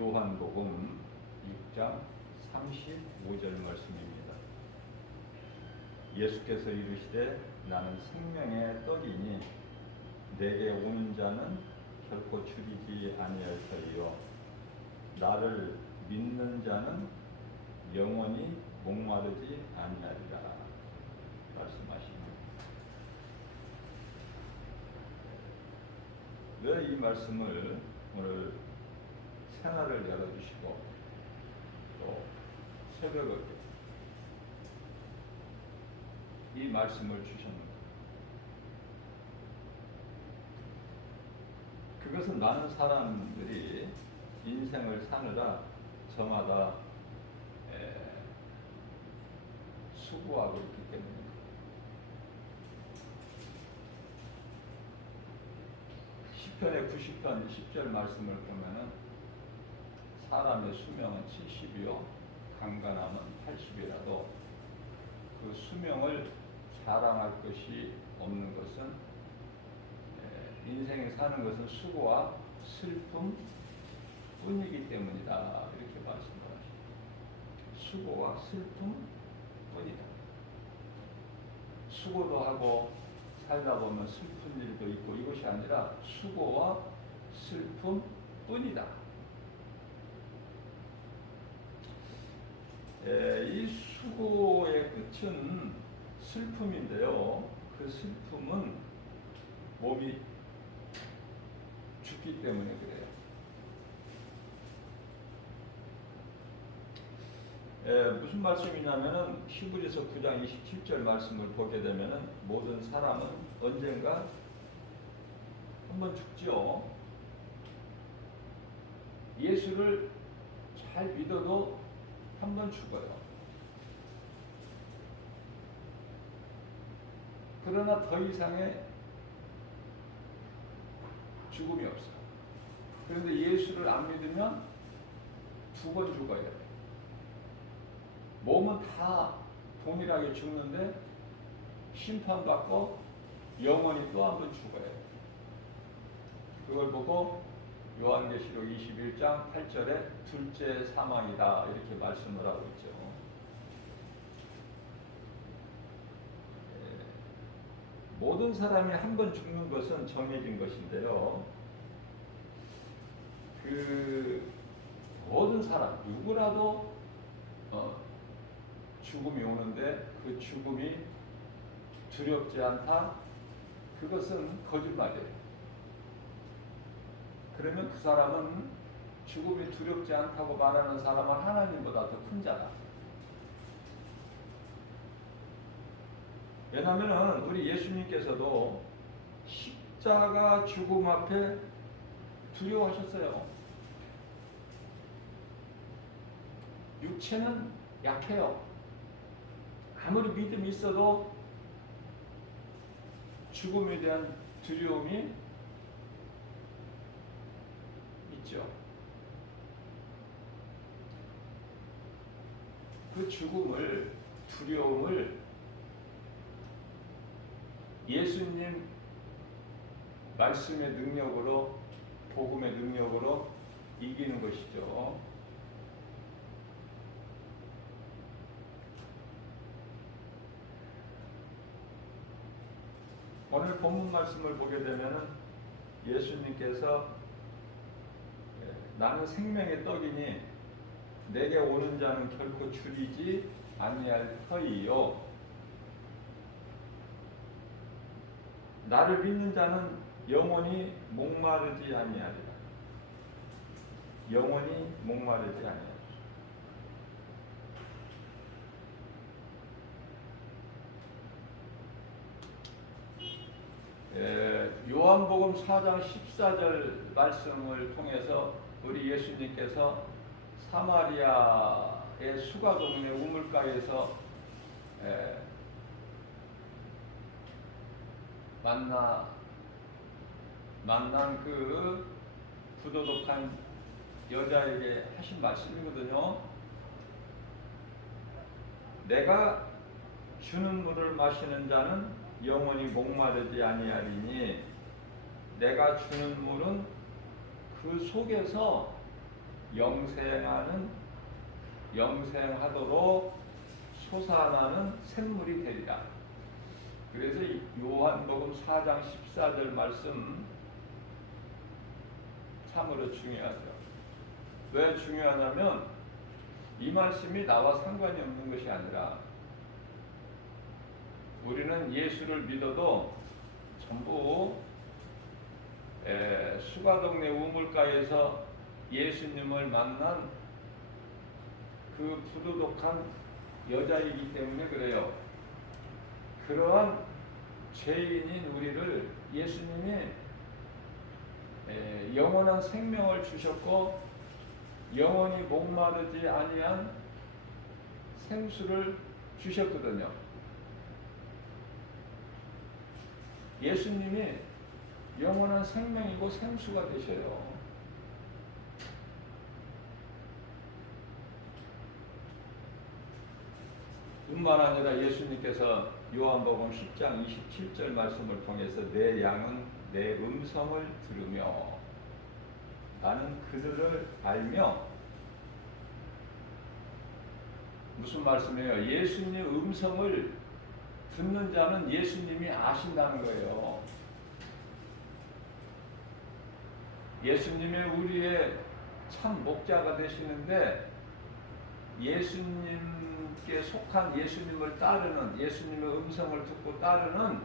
요한복음 6장 35절 말씀입니다. 예수께서 이르시되 나는 생명의 떡이니 내게 오는 자는 결코 줄이지 아니할 터이요 나를 믿는 자는 영원히 목마르지 아니하리라 말씀하십니다. 왜 이 말씀을 오늘 새날을 열어주시고 또 새벽에 이 말씀을 주셨는가? 그것은 많은 사람들이 인생을 사느라 저마다 수고하고 있기 때문입니다. 시편의 90편 10절 말씀을 보면은 사람의 수명은 70이요 강건함은 80이라도 그 수명을 자랑할 것이 없는 것은 인생에 사는 것은 수고와 슬픔 뿐이기 때문이다 이렇게 말씀하십니다. 수고와 슬픔 뿐이다. 수고도 하고 살다 보면 슬픈 일도 있고 이것이 아니라 수고와 슬픔 뿐이다. 이 수고의 끝은 슬픔인데요. 그 슬픔은 몸이 죽기 때문에 그래요. 무슨 말씀이냐면은 히브리서 9장 27절 말씀을 보게 되면은 모든 사람은 언젠가 한번 죽죠. 예수를 잘 믿어도 한번 죽어요. 그러나 더 이상의 죽음이 없어요. 그런데 예수를 안 믿으면 두 번 죽어야 돼요. 몸은 다 동일하게 죽는데 심판받고 영원히 또 한 번 죽어야 돼요. 그걸 보고 요한계시록 21장 8절에 둘째 사망이다 이렇게 말씀을 하고 있죠. 모든 사람이 한 번 죽는 것은 정해진 것인데요. 그 모든 사람 누구라도 죽음이 오는데 그 죽음이 두렵지 않다? 그것은 거짓말이에요. 그러면 그 사람은 죽음이 두렵지 않다고 말하는 사람은 하나님보다 더 큰 자다. 왜냐하면 우리 예수님께서도 십자가 죽음 앞에 두려워하셨어요. 육체는 약해요. 아무리 믿음이 있어도 죽음에 대한 두려움이 있죠. 그 죽음을, 두려움을 예수님 말씀의 능력으로, 복음의 능력으로 이기는 것이죠. 오늘 본문 말씀을 보게 되면 예수님께서 나는 생명의 떡이니 내게 오는 자는 결코 줄이지 아니할 터이요 나를 믿는 자는 영원히 목마르지 아니하리라. 영원히 목마르지 아니하리라. 요한복음 4장 14절 말씀을 통해서 우리 예수님께서 사마리아의 수가동네 우물가에서 만난 그 부도덕한 여자에게 하신 말씀이거든요. 내가 주는 물을 마시는 자는 영원히 목마르지 아니하리니 내가 주는 물은 그 속에서 영생하도록 솟아나는 샘물이 되리라. 그래서 이 요한복음 4장 14절 말씀 참으로 중요하죠. 왜 중요하냐면 이 말씀이 나와 상관이 없는 것이 아니라 우리는 예수를 믿어도 전부 수가동네 우물가에서 예수님을 만난 그 부도덕한 여자이기 때문에 그래요. 그러한 죄인인 우리를 예수님이 영원한 생명을 주셨고 영원히 목마르지 아니한 생수를 주셨거든요. 예수님이 영원한 생명이고 생수가 되셔요. 뿐만 아니라 예수님께서 요한복음 10장 27절 말씀을 통해서 내 양은 내 음성을 들으며 나는 그들을 알며, 무슨 말씀이에요? 예수님 음성을 듣는 자는 예수님이 아신다는 거예요. 예수님이 우리의 참 목자가 되시는데 예수님께 속한 예수님을 따르는, 예수님의 음성을 듣고 따르는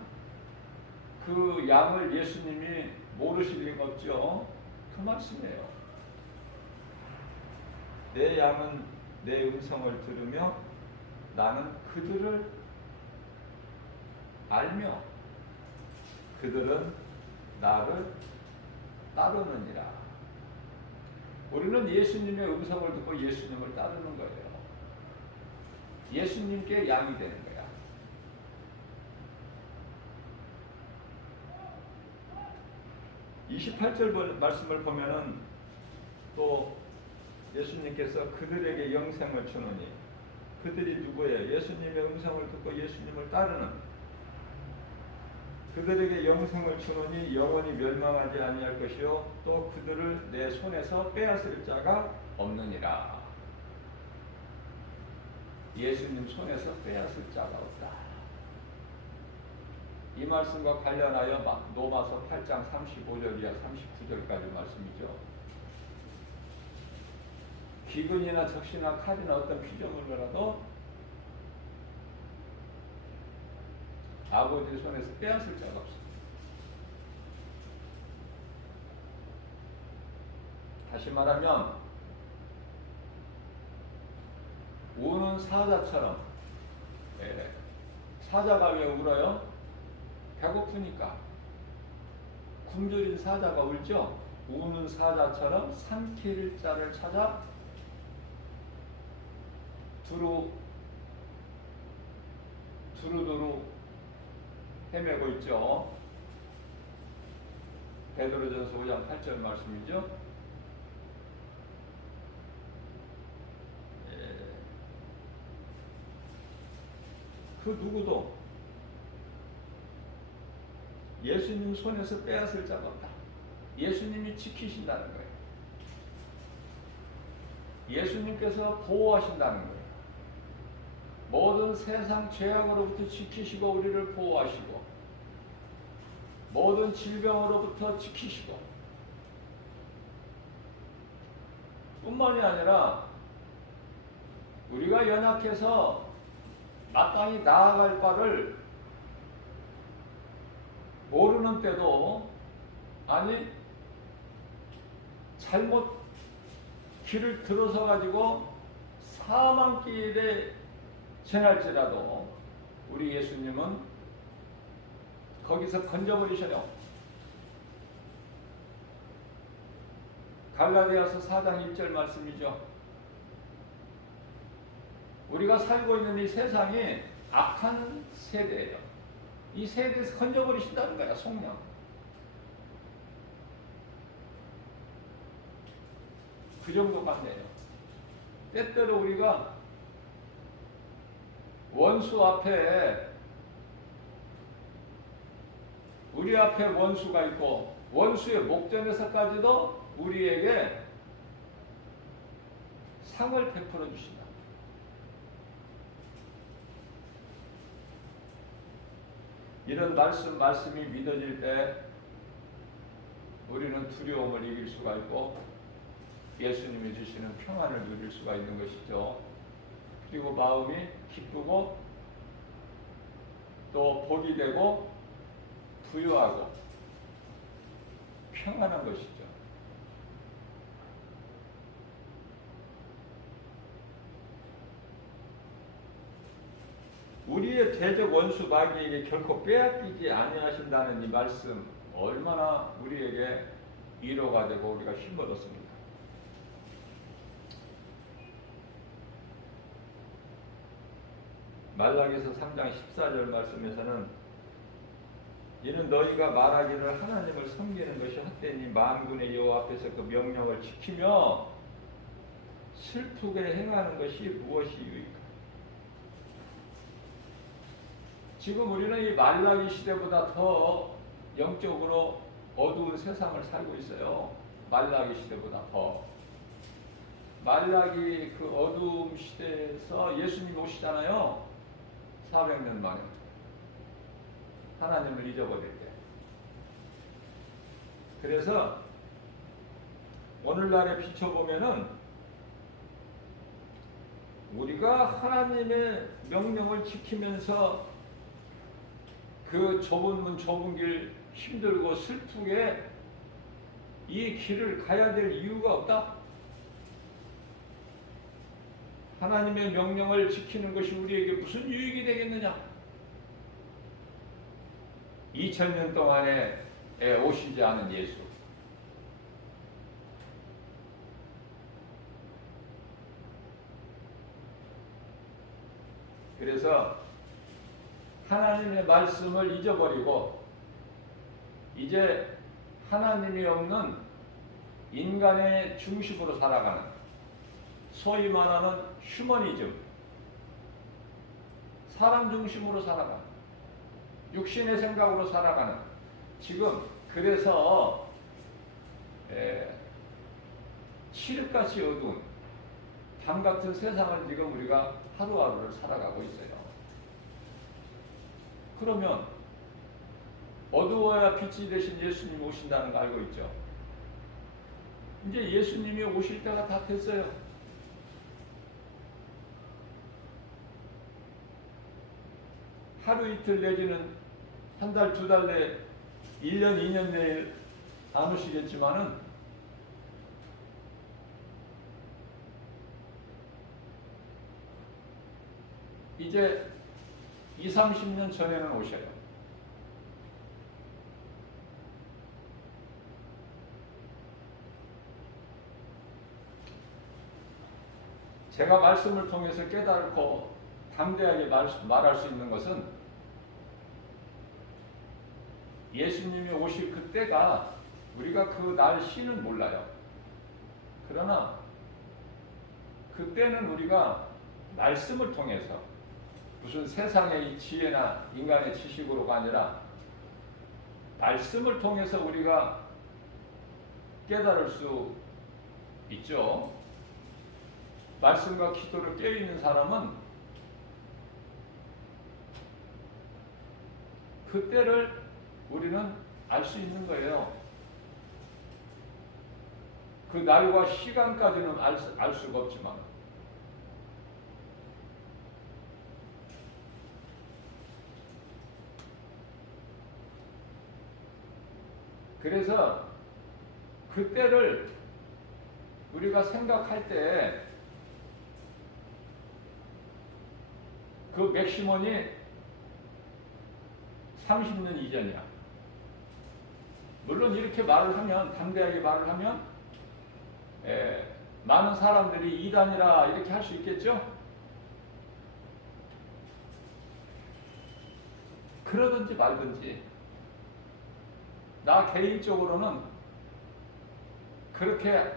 그 양을 예수님이 모르실 리가 없죠. 그 말씀이에요. 내 양은 내 음성을 들으며 나는 그들을 알며 그들은 나를 따르느니라. 우리는 예수님의 음성을 듣고 예수님을 따르는 거예요. 예수님께 양이 되는 거야. (28절) 말씀을 보면은 또 예수님께서 그들에게 영생을 주느니, 그들이 누구예요? 예수님의 음성을 듣고 예수님을 따르는, 그들에게 영생을 주느니 영원히 멸망하지 아니할 것이요 또 그들을 내 손에서 빼앗을 자가 없느니라. 예수님 손에서 빼앗을 자가 없다. 이 말씀과 관련하여 로마서 8장 35절 이하 39절까지 말씀이죠. 기근이나 적시나 칼이나 어떤 피조물이라도 아버지 손에서 빼앗을 자가 없습니다. 다시 말하면 우는 사자처럼, 사자가 왜 울어요? 배고프니까. 굶주린 사자가 울죠. 우는 사자처럼 삼킬 자를 찾아 두루두루 헤매고 있죠. 베드로전서 5장 8절 말씀이죠. 그 누구도 예수님 손에서 빼앗을 자가 없다. 예수님이 지키신다는 거예요. 예수님께서 보호하신다는 거예요. 모든 세상 죄악으로부터 지키시고 우리를 보호하시고 모든 질병으로부터 지키시고, 뿐만이 아니라 우리가 연약해서 마땅히 나아갈 바를 모르는 때도, 아니 잘못 길을 들어서 가지고 사망길에 지날지라도 우리 예수님은 거기서 건져버리셔요. 갈라디아서 4장 1절 말씀이죠. 우리가 살고 있는 이 세상이 악한 세대예요. 이 세대에서 건져버리신다는 거야, 성령. 그 정도만 돼요. 때때로 우리가 원수 앞에, 우리 앞에 원수가 있고 원수의 목전에서까지도 우리에게 상을 베풀어 주신다. 이런 말씀이 믿어질 때 우리는 두려움을 이길 수가 있고 예수님이 주시는 평안을 누릴 수가 있는 것이죠. 그리고 마음이 기쁘고 또 복이 되고 부유하고 평안한 것이죠. 우리의 대적 원수 마귀에게 결코 빼앗기지 아니하신다는 이 말씀 얼마나 우리에게 위로가 되고 우리가 힘을 얻습니다. 말라기서 3장 14절 말씀에서는 이는 너희가 말하기를 하나님을 섬기는 것이 헛되니 만군의 여호와 앞에서 그 명령을 지키며 슬프게 행하는 것이 무엇이 유익하냐. 지금 우리는 이 말라기 시대보다 더 영적으로 어두운 세상을 살고 있어요. 말라기 시대보다 더. 말라기 그 어두움 시대에서 예수님이 오시잖아요. 400년 만에. 하나님을 잊어버릴 때. 그래서 오늘날에 비춰보면은 우리가 하나님의 명령을 지키면서 그 좁은 문 좁은 길 힘들고 슬프게 이 길을 가야 될 이유가 없다. 하나님의 명령을 지키는 것이 우리에게 무슨 유익이 되겠느냐? 2000년 동안에 오시지 않은 예수. 그래서 하나님의 말씀을 잊어버리고 이제 하나님이 없는 인간의 중심으로 살아가는 소위 말하는 휴머니즘, 사람 중심으로 살아가는 육신의 생각으로 살아가는 지금 그래서 칠흑같이 어두운 밤 같은 세상을 지금 우리가 하루하루를 살아가고 있어요. 그러면 어두워야 빛이 되신 예수님이 오신다는 거 알고 있죠? 이제 예수님이 오실 때가 다 됐어요. 하루 이틀 내지는 한 달, 두 달 내, 1년, 2년 내에 안 오시겠지만은 이제 20, 30년 전에는 오셔요. 제가 말씀을 통해서 깨달고 담대하게 말할 수 있는 것은 예수님이 오실 그때가 우리가 그 날씨는 몰라요. 그러나 그때는 우리가 말씀을 통해서 무슨 세상의 지혜나 인간의 지식으로가 아니라 말씀을 통해서 우리가 깨달을 수 있죠. 말씀과 기도를 깨어있는 사람은 그때를 우리는 알 수 있는 거예요. 그 날과 시간까지는 알 수가 없지만 그래서 그때를 우리가 생각할 때 그 맥시멈이 30년 이전이야. 물론 이렇게 말을 하면, 담대하게 말을 하면 많은 사람들이 이단이라 이렇게 할 수 있겠죠? 그러든지 말든지 나 개인적으로는 그렇게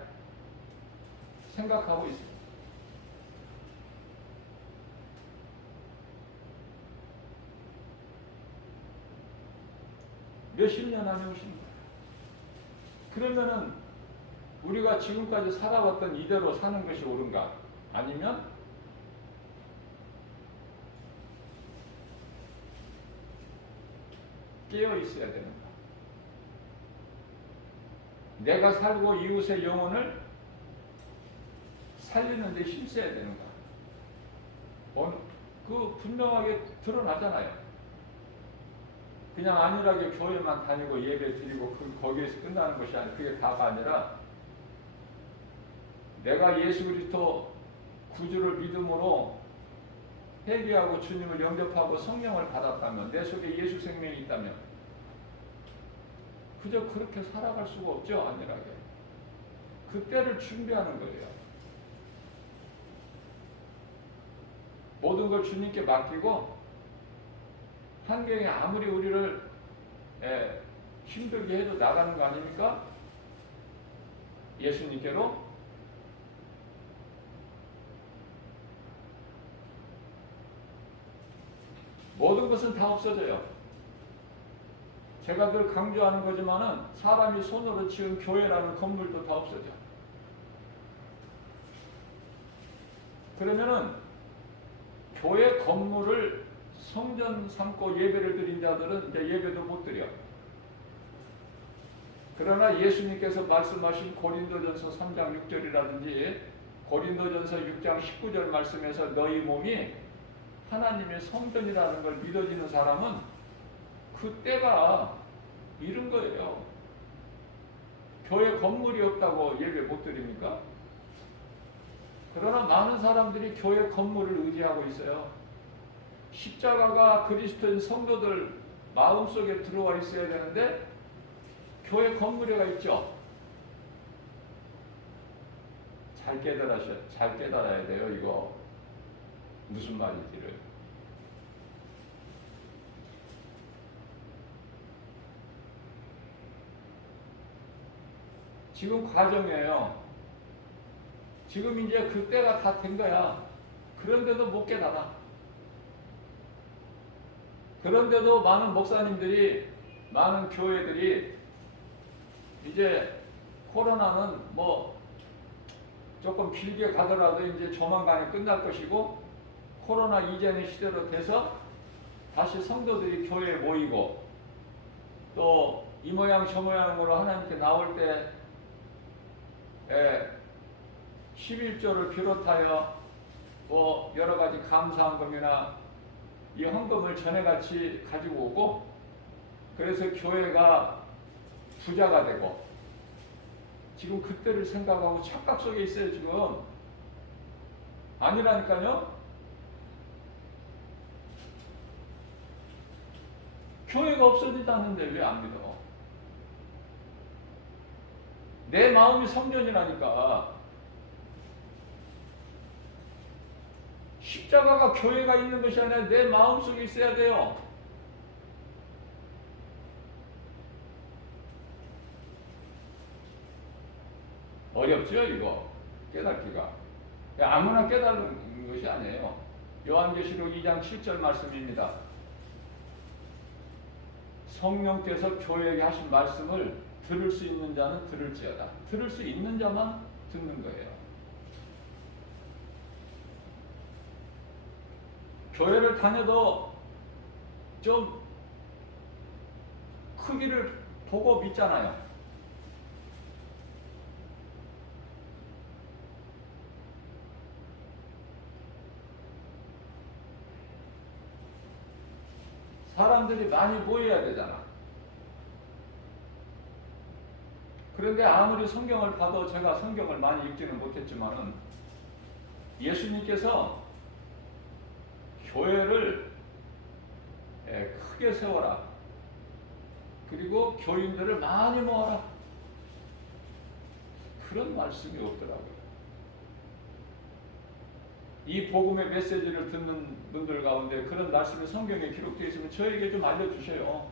생각하고 있습니다. 몇십 년 안에 오신 거예요. 그러면은 우리가 지금까지 살아왔던 이대로 사는 것이 옳은가? 아니면 깨어 있어야 되는가? 내가 살고 이웃의 영혼을 살리는 데 힘써야 되는가? 그 분명하게 드러나잖아요. 그냥 안일하게 교회만 다니고 예배 드리고 거기에서 끝나는 것이 아니라 그게 다가 아니라 내가 예수 그리스도 구주를 믿음으로 회개하고 주님을 영접하고 성령을 받았다면, 내 속에 예수 생명이 있다면 그저 그렇게 살아갈 수가 없죠. 안일하게. 그때를 준비하는 거예요. 모든 걸 주님께 맡기고 환경이 아무리 우리를 힘들게 해도 나가는 거 아닙니까? 예수님께로. 모든 것은 다 없어져요. 제가 늘 강조하는 거지만은 사람이 손으로 지은 교회라는 건물도 다 없어져. 그러면은 교회 건물을 성전 삼고 예배를 드린 자들은 이제 예배도 못 드려. 그러나 예수님께서 말씀하신 고린도전서 3장 6절이라든지 고린도전서 6장 19절 말씀에서 너희 몸이 하나님의 성전이라는 걸 믿어지는 사람은 그 때가 이른 거예요. 교회 건물이 없다고 예배 못 드립니까? 그러나 많은 사람들이 교회 건물을 의지하고 있어요. 십자가가 그리스도인 성도들 마음속에 들어와 있어야 되는데 교회 건물에가 있죠. 잘 깨달아야 돼요. 이거 무슨 말인지를. 지금 과정이에요. 지금 이제 그때가 다 된 거야. 그런데도 못 깨달아. 그런데도 많은 목사님들이, 많은 교회들이 이제 코로나는 뭐 조금 길게 가더라도 이제 조만간에 끝날 것이고 코로나 이전의 시대로 돼서 다시 성도들이 교회에 모이고 또 이 모양 저 모양으로 하나님께 나올 때 11조를 비롯하여 뭐 여러 가지 감사헌금이나 이 헌금을 전에같이 가지고 오고 그래서 교회가 부자가 되고 지금 그때를 생각하고 착각 속에 있어요. 지금 아니라니까요. 교회가 없어지다는데 왜 안 믿어? 내 마음이 성전이라니까. 십자가가 교회가 있는 것이 아니라 내 마음속에 있어야 돼요. 어렵죠 이거 깨닫기가. 아무나 깨닫는 것이 아니에요. 요한계시록 2장 7절 말씀입니다. 성령께서 교회에게 하신 말씀을 들을 수 있는 자는 들을지어다. 들을 수 있는 자만 듣는 거예요. 교회를 다녀도 좀 크기를 보고 믿잖아요. 사람들이 많이 모여야 되잖아. 그런데 아무리 성경을 봐도 제가 성경을 많이 읽지는 못했지만은 예수님께서 교회를 크게 세워라. 그리고 교인들을 많이 모아라. 그런 말씀이 없더라고요. 이 복음의 메시지를 듣는 분들 가운데 그런 말씀이 성경에 기록되어 있으면 저에게 좀 알려주세요.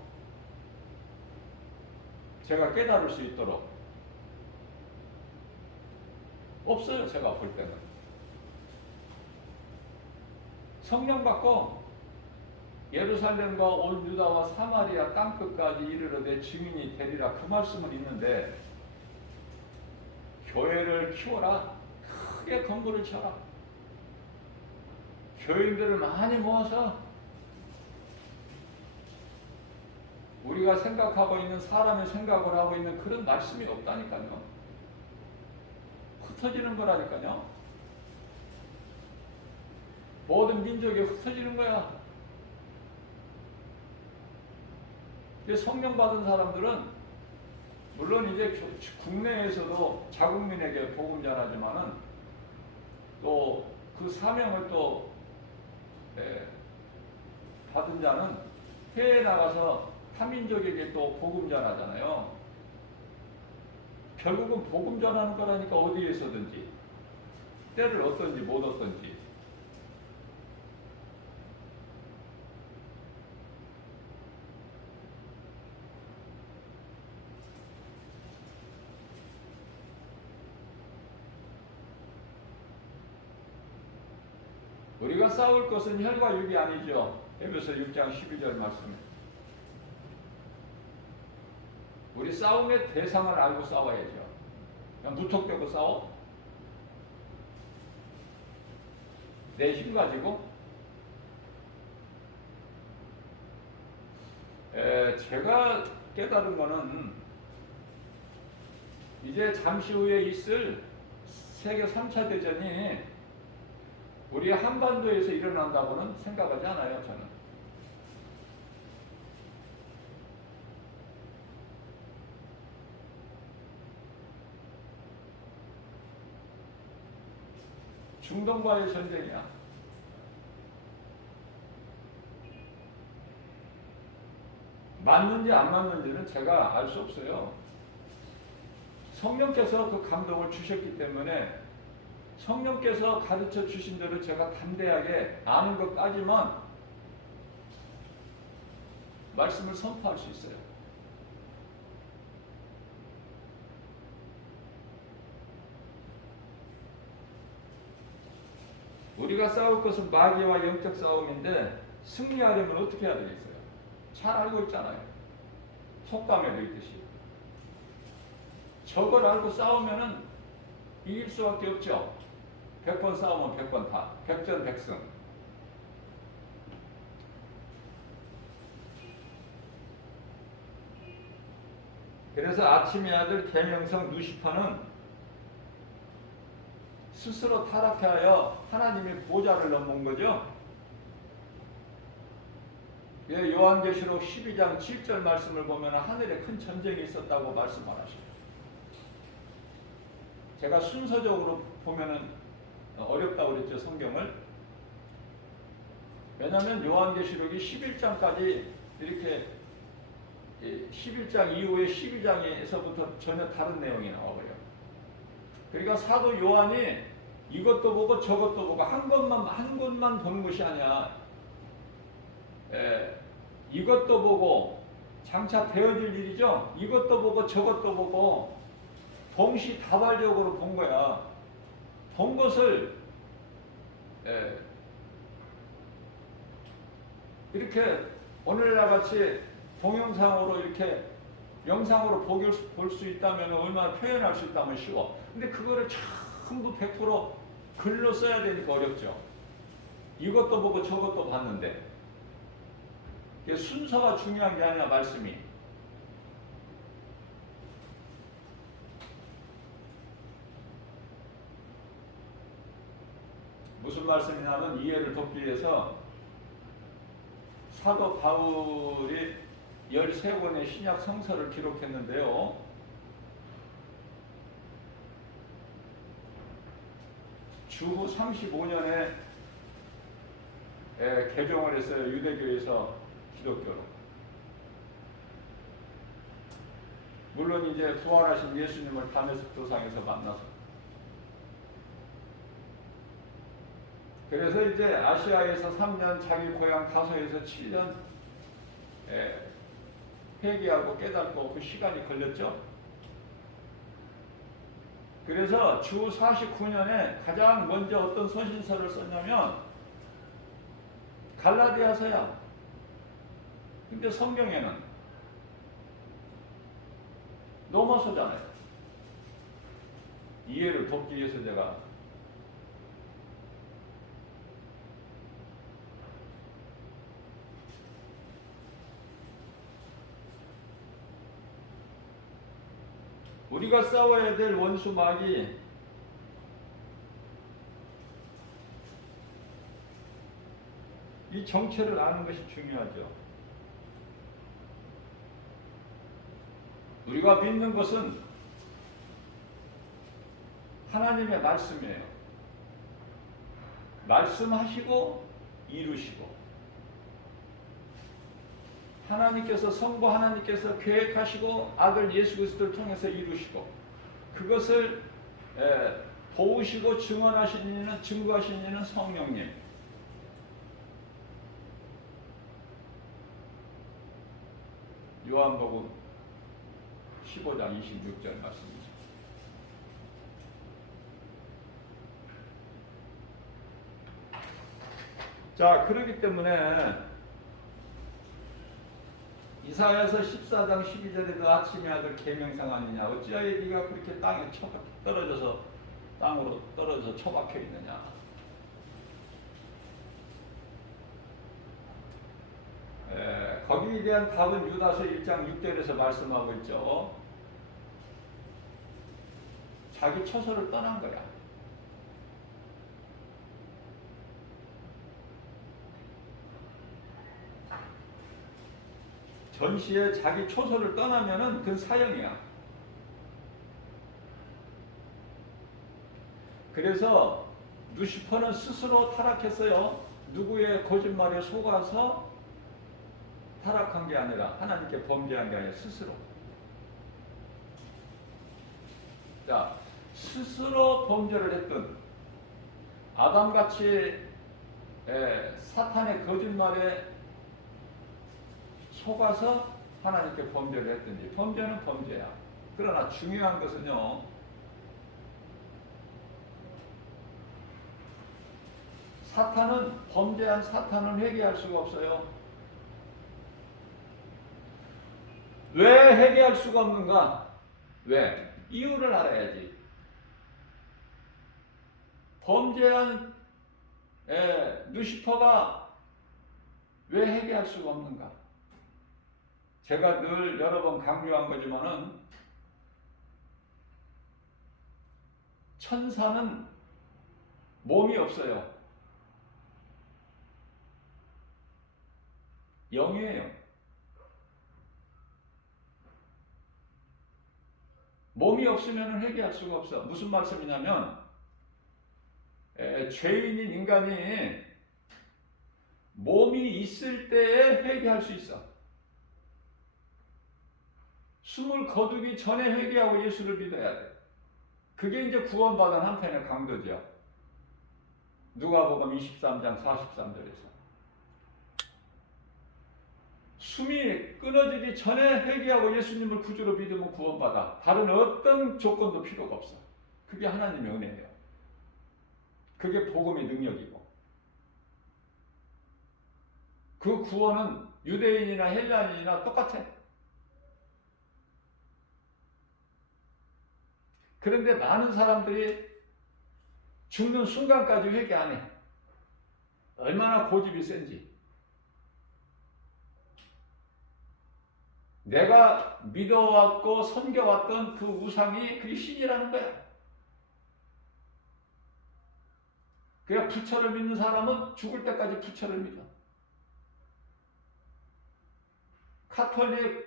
제가 깨달을 수 있도록. 없어요. 제가 볼 때는. 성령 받고 예루살렘과 온 유다와 사마리아 땅끝까지 이르러 내 증인이 되리라. 그 말씀은 있는데 교회를 키워라. 크게 건물을 쳐라. 교인들을 많이 모아서 우리가 생각하고 있는 사람의 생각을 하고 있는 그런 말씀이 없다니까요. 흩어지는 거라니까요. 모든 민족이 흩어지는 거야. 성령 받은 사람들은 물론 이제 국내에서도 자국민에게 복음 전하지만은 또 그 사명을 또 받은 자는 해외에 나가서 타민족에게 또 복음 전하잖아요. 결국은 복음 전하는 거라니까 어디에서든지 때를 얻든지 못 얻든지. 우리가 싸울 것은 혈과 육이 아니죠. 에베소 6장 12절 말씀. 우리 싸움의 대상을 알고 싸워야죠. 그냥 무턱대고 싸워? 내 힘 가지고? 제가 깨달은 거는 이제 잠시 후에 있을 세계 3차 대전이 우리 한반도에서 일어난다고는 생각하지 않아요, 저는. 중동과의 전쟁이야. 맞는지 안 맞는지는 제가 알 수 없어요. 성령께서 그 감동을 주셨기 때문에 성령께서 가르쳐 주신 대로 제가 담대하게 아는 것까지만 말씀을 선포할 수 있어요. 우리가 싸울 것은 마귀와 영적 싸움인데 승리하려면 어떻게 해야 되겠어요? 잘 알고 있잖아요. 속담에도 있듯이. 저걸 알고 싸우면은 이길 수밖에 없죠. 100번 싸우면 100번 다. 백전백승. 그래서 아침의 아들 계명성 누시퍼는 스스로 타락하여 하나님의 보좌를 넘은 거죠. 요한계시록 12장 7절 말씀을 보면 하늘에 큰 전쟁이 있었다고 말씀하시죠. 제가 순서적으로 보면은 어렵다고 그랬죠, 성경을. 왜냐하면 요한계시록이 11장까지 이렇게 11장 이후에 12장에서부터 전혀 다른 내용이 나와버려요. 그러니까 사도 요한이 이것도 보고 저것도 보고 한 것만 보는 것이 아니야. 이것도 보고 장차 되어질 일이죠. 이것도 보고 저것도 보고 동시다발적으로 본 거야. 본 것을 이렇게 오늘날 같이 동영상으로 이렇게 영상으로 볼 수 있다면 얼마나 표현할 수 있다면 쉬워. 근데 그거를 전부 100% 글로 써야 되니까 어렵죠. 이것도 보고 저것도 봤는데 순서가 중요한 게 아니라 말씀이. 무슨 말씀이냐면 이해를 돕기 위해서 사도 바울이 13권의 신약 성서를 기록했는데요. 주후 35년에 개종을 했어요. 유대교에서 기독교로. 물론 이제 부활하신 예수님을 다메섹 도상에서 만나서. 그래서 이제 아시아에서 3년, 자기 고향 다소에서 7년 회개하고 깨닫고 그 시간이 걸렸죠. 그래서 주 49년에 가장 먼저 어떤 서신서를 썼냐면 갈라디아서야. 근데 성경에는 넘어서잖아요. 이해를 돕기 위해서 제가 우리가 싸워야 될 원수 마귀, 이 정체를 아는 것이 중요하죠. 우리가 믿는 것은 하나님의 말씀이에요. 말씀하시고 이루시고, 하나님께서, 성부 하나님께서 계획하시고 아들 예수 그리스도를 통해서 이루시고, 그것을 도우시고 증거하시는 이는 성령님. 요한복음 15장 26절 말씀이죠. 자, 그렇기 때문에 이사야서 14장 12절에도 아침의 아들 계명상 아니냐, 어찌하여 네가 그렇게 땅에 떨어져서 땅으로 떨어져서 처박혀 있느냐. 거기에 대한 답은 유다서 1장 6절에서 말씀하고 있죠. 자기 처소를 떠난 거야. 전시에 자기 초소를 떠나면은 그건 사형이야. 그래서 루시퍼는 스스로 타락했어요. 누구의 거짓말에 속아서 타락한 게 아니라, 하나님께 범죄한 게 아니라 스스로. 자, 스스로 범죄를 했던 아담같이 사탄의 거짓말에 속아서 하나님께 범죄를 했든지, 범죄는 범죄야. 그러나 중요한 것은요, 범죄한 사탄은 회개할 수가 없어요. 왜 회개할 수가 없는가? 왜? 이유를 알아야지. 범죄한 루시퍼가 왜 회개할 수가 없는가? 제가 늘 여러 번 강조한 거지만은, 천사는 몸이 없어요. 영이에요. 몸이 없으면 회개할 수가 없어. 무슨 말씀이냐면, 죄인인 인간이 몸이 있을 때에 회개할 수 있어. 숨을 거두기 전에 회개하고 예수를 믿어야 돼. 그게 이제 구원받은 한편의 강도죠. 누가복음 23장 43절에서. 숨이 끊어지기 전에 회개하고 예수님을 구주로 믿으면 구원받아. 다른 어떤 조건도 필요가 없어. 그게 하나님의 은혜예요. 그게 복음의 능력이고, 그 구원은 유대인이나 헬라인이나 똑같아. 그런데 많은 사람들이 죽는 순간까지 회개 안 해. 얼마나 고집이 센지. 내가 믿어왔고 섬겨왔던 그 우상이 그게 신이라는 거야. 그러니까 부처를 믿는 사람은 죽을 때까지 부처를 믿어. 카톨릭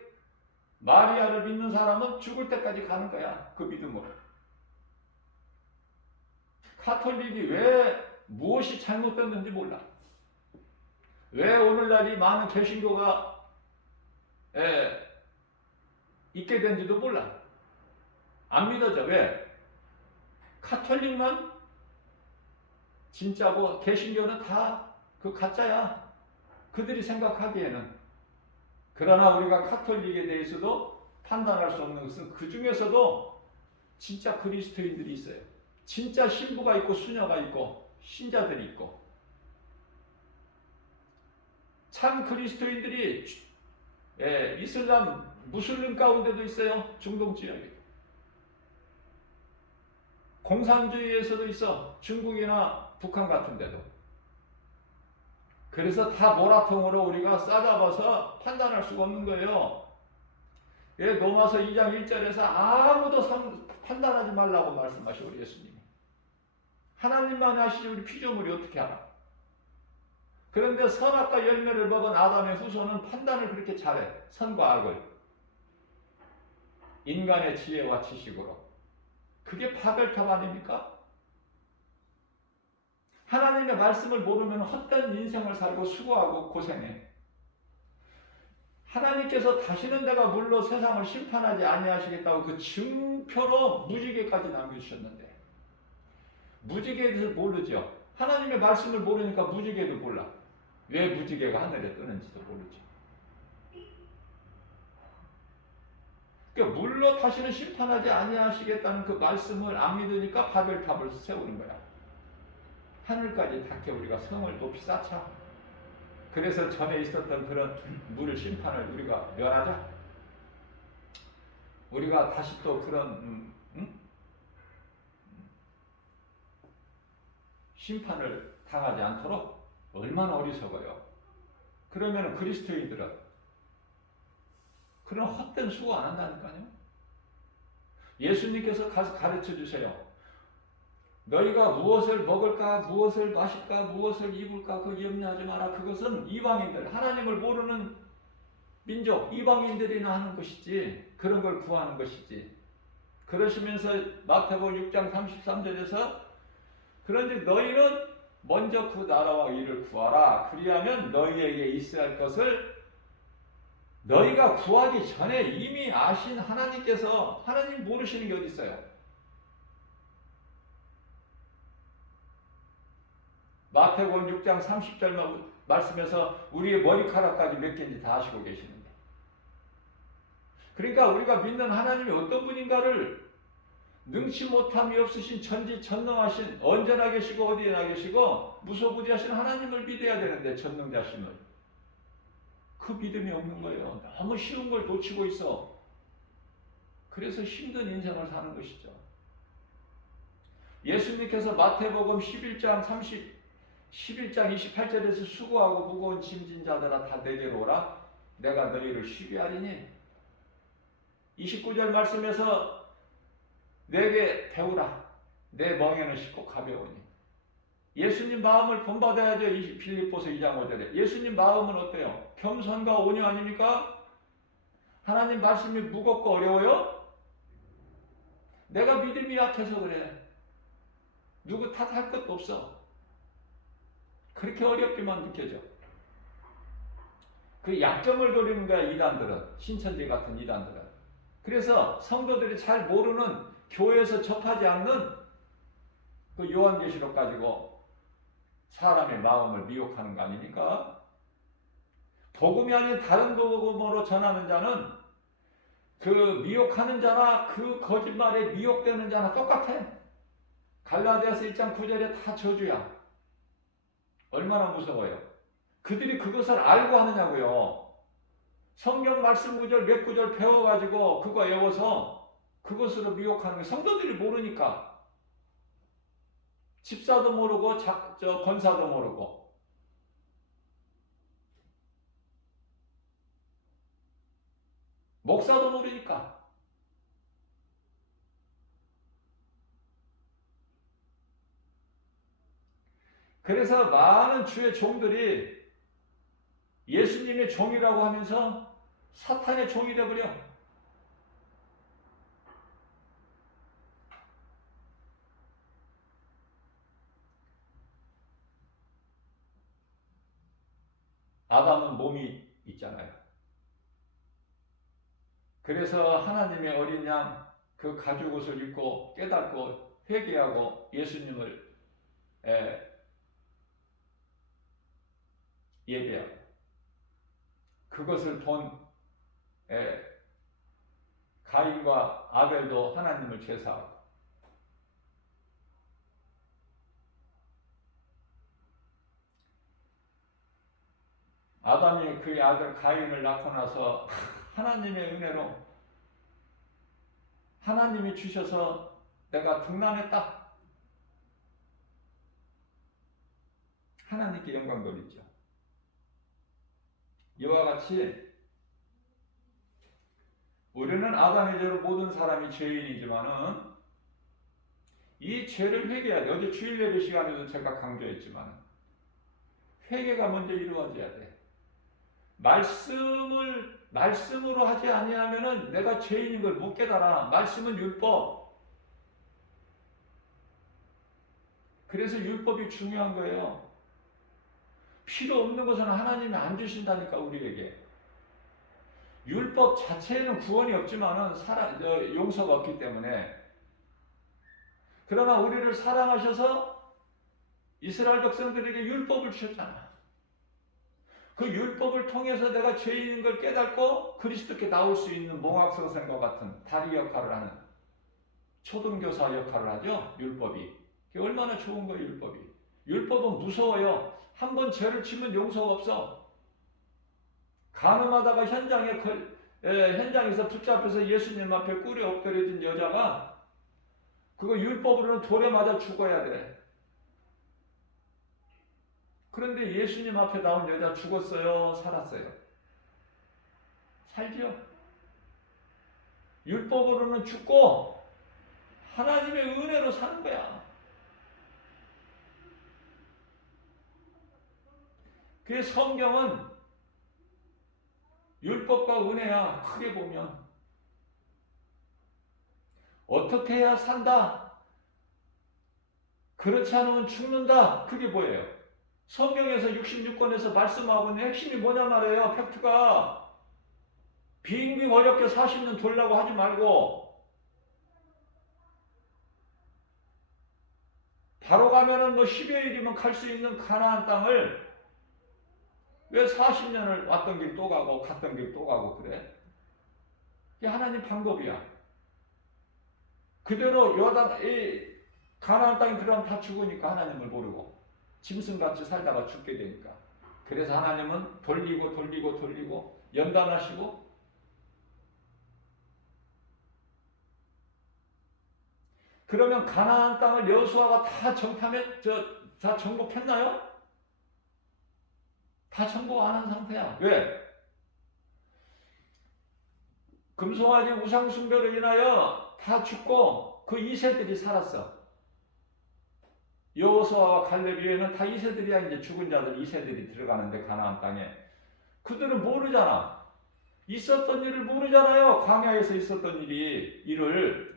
마리아를 믿는 사람은 죽을 때까지 가는 거야. 그 믿음으로. 카톨릭이 왜 무엇이 잘못됐는지 몰라. 왜 오늘날 이 많은 개신교가 있게 된지도 몰라. 안 믿어져. 왜? 카톨릭만 진짜고 개신교는 다 그 가짜야. 그들이 생각하기에는. 그러나 우리가 카톨릭에 대해서도 판단할 수 없는 것은 그 중에서도 진짜 그리스도인들이 있어요. 진짜 신부가 있고 수녀가 있고 신자들이 있고, 참 그리스도인들이 이슬람, 무슬림 가운데도 있어요. 중동 지역에. 공산주의에서도 있어. 중국이나 북한 같은 데도. 그래서 다 모라통으로 우리가 싸잡아서 판단할 수가 없는 거예요. 예, 로마서 2장 1절에서 아무도 판단하지 말라고 말씀하시고 우리 예수님이. 하나님만 아시지 우리 피조물이 어떻게 알아? 그런데 선악과 열매를 먹은 아담의 후손은 판단을 그렇게 잘해. 선과 악을. 인간의 지혜와 지식으로. 그게 파멸탑 아닙니까? 하나님의 말씀을 모르면 헛된 인생을 살고 수고하고 고생해. 하나님께서 다시는 내가 물로 세상을 심판하지 아니하시겠다고 그 증표로 무지개까지 남겨주셨는데 무지개에 대해서 모르죠. 하나님의 말씀을 모르니까 무지개도 몰라. 왜 무지개가 하늘에 뜨는지도 모르죠. 그러니까 물로 다시는 심판하지 아니하시겠다는 그 말씀을 안 믿으니까 바벨탑을 세우는 거야. 하늘까지 닿게 우리가 성을 높이 쌓자. 그래서 전에 있었던 그런 물 심판을 우리가 면하자. 우리가 다시 또 그런 심판을 당하지 않도록 얼마나 어리석어요. 그러면 그리스도인들은 그런 헛된 수고 안 한다니까요. 예수님께서 가서 가르쳐 주세요. 너희가 무엇을 먹을까, 무엇을 마실까, 무엇을 입을까 그 염려하지 마라. 그것은 이방인들, 하나님을 모르는 민족, 이방인들이나 하는 것이지 그런 걸 구하는 것이지. 그러시면서 마태복음 6장 33절에서 그런데 너희는 먼저 그 나라와 의를 구하라. 그리하면 너희에게 있어야 할 것을 너희가 구하기 전에 이미 아신 하나님께서 하나님 모르시는 게 어디 있어요? 마태복음 6장 30절 말씀에서 우리의 머리카락까지 몇 개인지 다 아시고 계시는데. 그러니까 우리가 믿는 하나님이 어떤 분인가를 능치 못함이 없으신 전지전능하신 언제나 계시고 어디에나 계시고 무소부지하신 하나님을 믿어야 되는데 전능자심을. 그 믿음이 없는 거예요. 너무 쉬운 걸 놓치고 있어. 그래서 힘든 인생을 사는 것이죠. 예수님께서 마태복음 11장 28절에서 수고하고 무거운 짐진 자들아 다 내게로 오라. 내가 너희를 쉬게 하리니. 29절 말씀에서 내게 배우라. 내 멍에는 쉽고 가벼우니. 예수님 마음을 본받아야죠. 빌립보서 2장 5절에. 예수님 마음은 어때요? 겸손과 온유 아닙니까? 하나님 말씀이 무겁고 어려워요? 내가 믿음이 약해서 그래. 누구 탓할 것도 없어. 그렇게 어렵게만 느껴져. 그 약점을 노리는 거야, 이단들은. 신천지 같은 이단들은. 그래서 성도들이 잘 모르는 교회에서 접하지 않는 그 요한계시록 가지고 사람의 마음을 미혹하는 거 아닙니까? 복음이 아닌 다른 복음으로 전하는 자는 그 미혹하는 자나 그 거짓말에 미혹되는 자나 똑같아. 갈라디아서 1장 9절에 다 저주야. 얼마나 무서워요. 그들이 그것을 알고 하느냐고요. 성경 말씀 구절 몇 구절 배워가지고 그거 외워서 그것으로 미혹하는 게 성도들이 모르니까. 집사도 모르고 권사도 모르고. 목사도 모르니까. 그래서 많은 주의 종들이 예수님의 종이라고 하면서 사탄의 종이 되어버려. 아담은 몸이 있잖아요. 그래서 하나님의 어린 양 그 가죽옷을 입고 깨닫고 회개하고 예수님을 예배하고 그것을 본 가인과 아벨도 하나님을 제사하고 아담이 그의 아들 가인을 낳고 나서 하나님의 은혜로 하나님이 주셔서 내가 등남했다. 하나님께 영광 돌리죠. 이와 같이 우리는 아담의 죄로 모든 사람이 죄인이지만은 이 죄를 회개해야 돼. 어제 주일 예배 시간에도 제가 강조했지만 회개가 먼저 이루어져야 돼. 말씀으로 하지 아니하면은 내가 죄인인 걸 못 깨달아. 말씀은 율법. 그래서 율법이 중요한 거예요. 필요 없는 것은 하나님이 안 주신다니까 우리에게. 율법 자체에는 구원이 없지만은 용서가 없기 때문에. 그러나 우리를 사랑하셔서 이스라엘 백성들에게 율법을 주셨잖아. 그 율법을 통해서 내가 죄인인 걸 깨닫고 그리스도께 나올 수 있는 몽학선생과 같은 다리 역할을 하는 초등교사 역할을 하죠. 율법이. 그게 얼마나 좋은 거예요. 율법이. 율법은 무서워요. 한 번 죄를 치면 용서가 없어. 간음하다가 현장에서 붙잡혀서 예수님 앞에 꿇에 엎드려진 여자가 그거 율법으로는 돌에 맞아 죽어야 돼. 그런데 예수님 앞에 나온 여자 죽었어요? 살았어요? 살지요? 율법으로는 죽고 하나님의 은혜로 사는 거야. 그 성경은 율법과 은혜야. 크게 보면 어떻게 해야 산다? 그렇지 않으면 죽는다. 그게 뭐예요? 성경에서 66권에서 말씀하고 있는 핵심이 뭐냐 말이에요. 팩트가 빙빙 어렵게 40년 돌라고 하지 말고 바로 가면은 뭐 10여일이면 갈 수 있는 가나안 땅을 왜 40년을 왔던 길 또 가고 갔던 길 또 가고 그래? 이게 하나님 방법이야. 그대로 가나안 땅에 들어가면 다 죽으니까 하나님을 모르고 짐승같이 살다가 죽게 되니까. 그래서 하나님은 돌리고 연단하시고 그러면 가나안 땅을 여호수아가 다 정복했나요? 다 정복 안 한 상태야. 왜? 금송아지 우상숭배로 인하여 다 죽고 그 2세들이 살았어. 여호수아와 갈렙 외에는 다 2세들이야. 이제 죽은 자들 2세들이 들어가는데 가나안 땅에 그들은 모르잖아. 있었던 일을 모르잖아요. 광야에서 있었던 일을.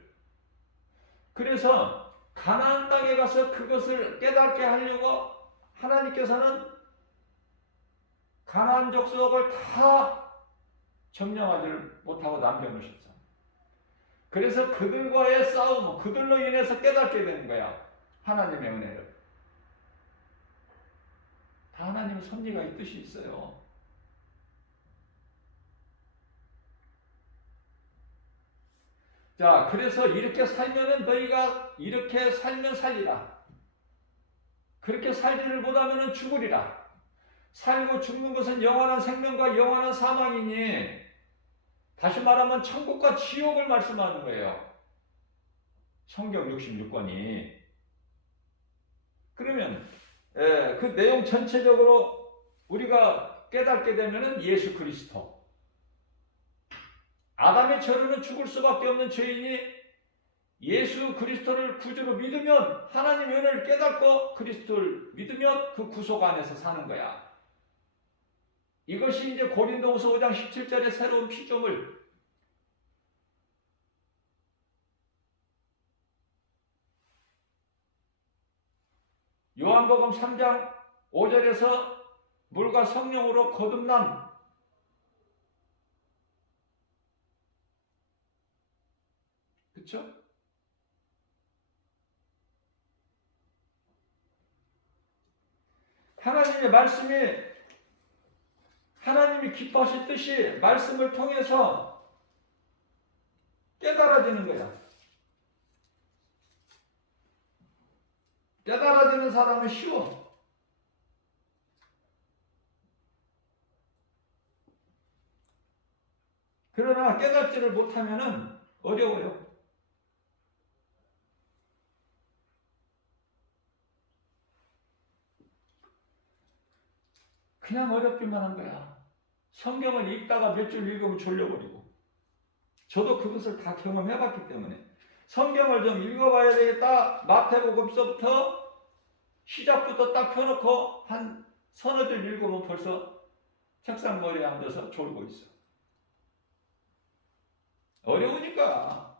그래서 가나안 땅에 가서 그것을 깨닫게 하려고 하나님께서는 가나안 족속을 다 점령하지를 못하고 남겨놓으셨어. 그래서 그들과의 싸움, 그들로 인해서 깨닫게 되는 거야. 하나님의 은혜를. 다 하나님의 섭리가 이 뜻이 있어요. 자, 그래서 이렇게 살면은 너희가 이렇게 살면 살리라. 그렇게 살지를 못하면은 죽으리라. 살고 죽는 것은 영원한 생명과 영원한 사망이니 다시 말하면 천국과 지옥을 말씀하는 거예요. 성경 66권이. 그러면 그 내용 전체적으로 우리가 깨닫게 되면은 예수 그리스도. 아담의 죄로는 죽을 수밖에 없는 죄인이 예수 그리스도를 구주로 믿으면 하나님의 은혜를 깨닫고 그리스도를 믿으면 그 구속 안에서 사는 거야. 이것이 이제 고린도후서 5장 17절의 새로운 피조물. 요한복음 3장 5절에서 물과 성령으로 거듭남. 그렇죠? 하나님의 말씀이 하나님이 기뻐하실 뜻이 말씀을 통해서 깨달아지는 거야. 깨달아지는 사람은 쉬워. 그러나 깨닫지를 못하면은 어려워요. 그냥 어렵기만 한 거야. 성경을 읽다가 몇 줄 읽으면 졸려버리고 저도 그것을 다 경험해봤기 때문에 성경을 좀 읽어봐야 되겠다. 마태복음서부터 시작부터 딱 펴놓고 한 서너 줄 읽으면 벌써 책상머리에 앉아서 졸고 있어. 어려우니까.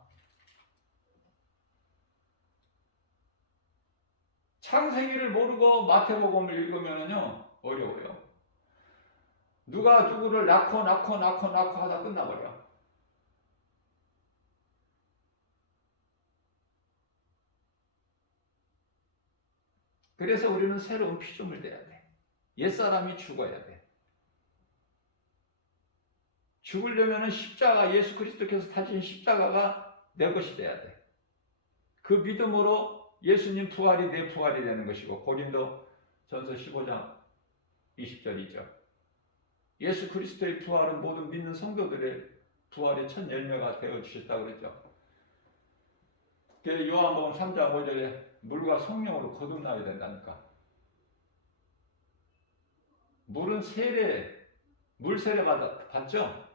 창세기를 모르고 마태복음을 읽으면요 어려워요. 누가 누구를 낳고 하다 끝나버려. 그래서 우리는 새로운 피조물 돼야 돼. 옛사람이 죽어야 돼. 죽으려면 십자가, 예수 그리스도께서 타신 십자가가 내 것이 돼야 돼. 그 믿음으로 예수님 부활이 내 부활이 되는 것이고, 고린도 전서 15장 20절이죠. 예수 그리스도의 부활은 모든 믿는 성도들의 부활의 첫 열매가 되어 주셨다고 그랬죠. 요한복음 3장 5절에 물과 성령으로 거듭나야 된다니까. 물은 물 세례 받죠?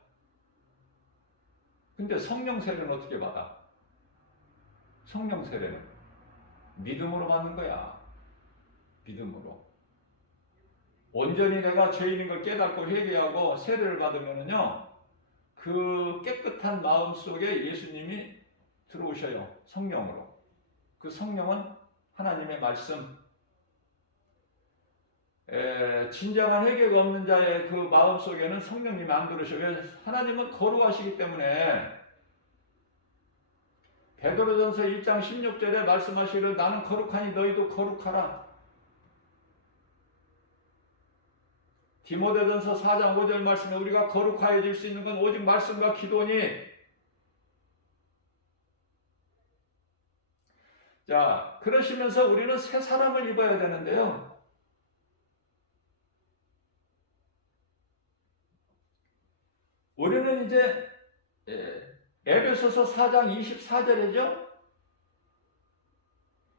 근데 성령 세례는 어떻게 받아? 성령 세례는 믿음으로 받는 거야. 믿음으로. 온전히 내가 죄인인 걸 깨닫고 회개하고 세례를 받으면은요, 그 깨끗한 마음 속에 예수님이 들어오셔요. 성령으로. 그 성령은 하나님의 말씀, 진정한 회개가 없는 자의 그 마음 속에는 성령님이 안 들으셔요. 왜? 하나님은 거룩하시기 때문에. 베드로전서 1장 16절에 말씀하시기를 나는 거룩하니 너희도 거룩하라. 디모데전서 4장 5절 말씀에 우리가 거룩하여질 수 있는 건 오직 말씀과 기도니. 자, 그러시면서 우리는 새 사람을 입어야 되는데요. 우리는 이제 에베소서 4장 24절이죠.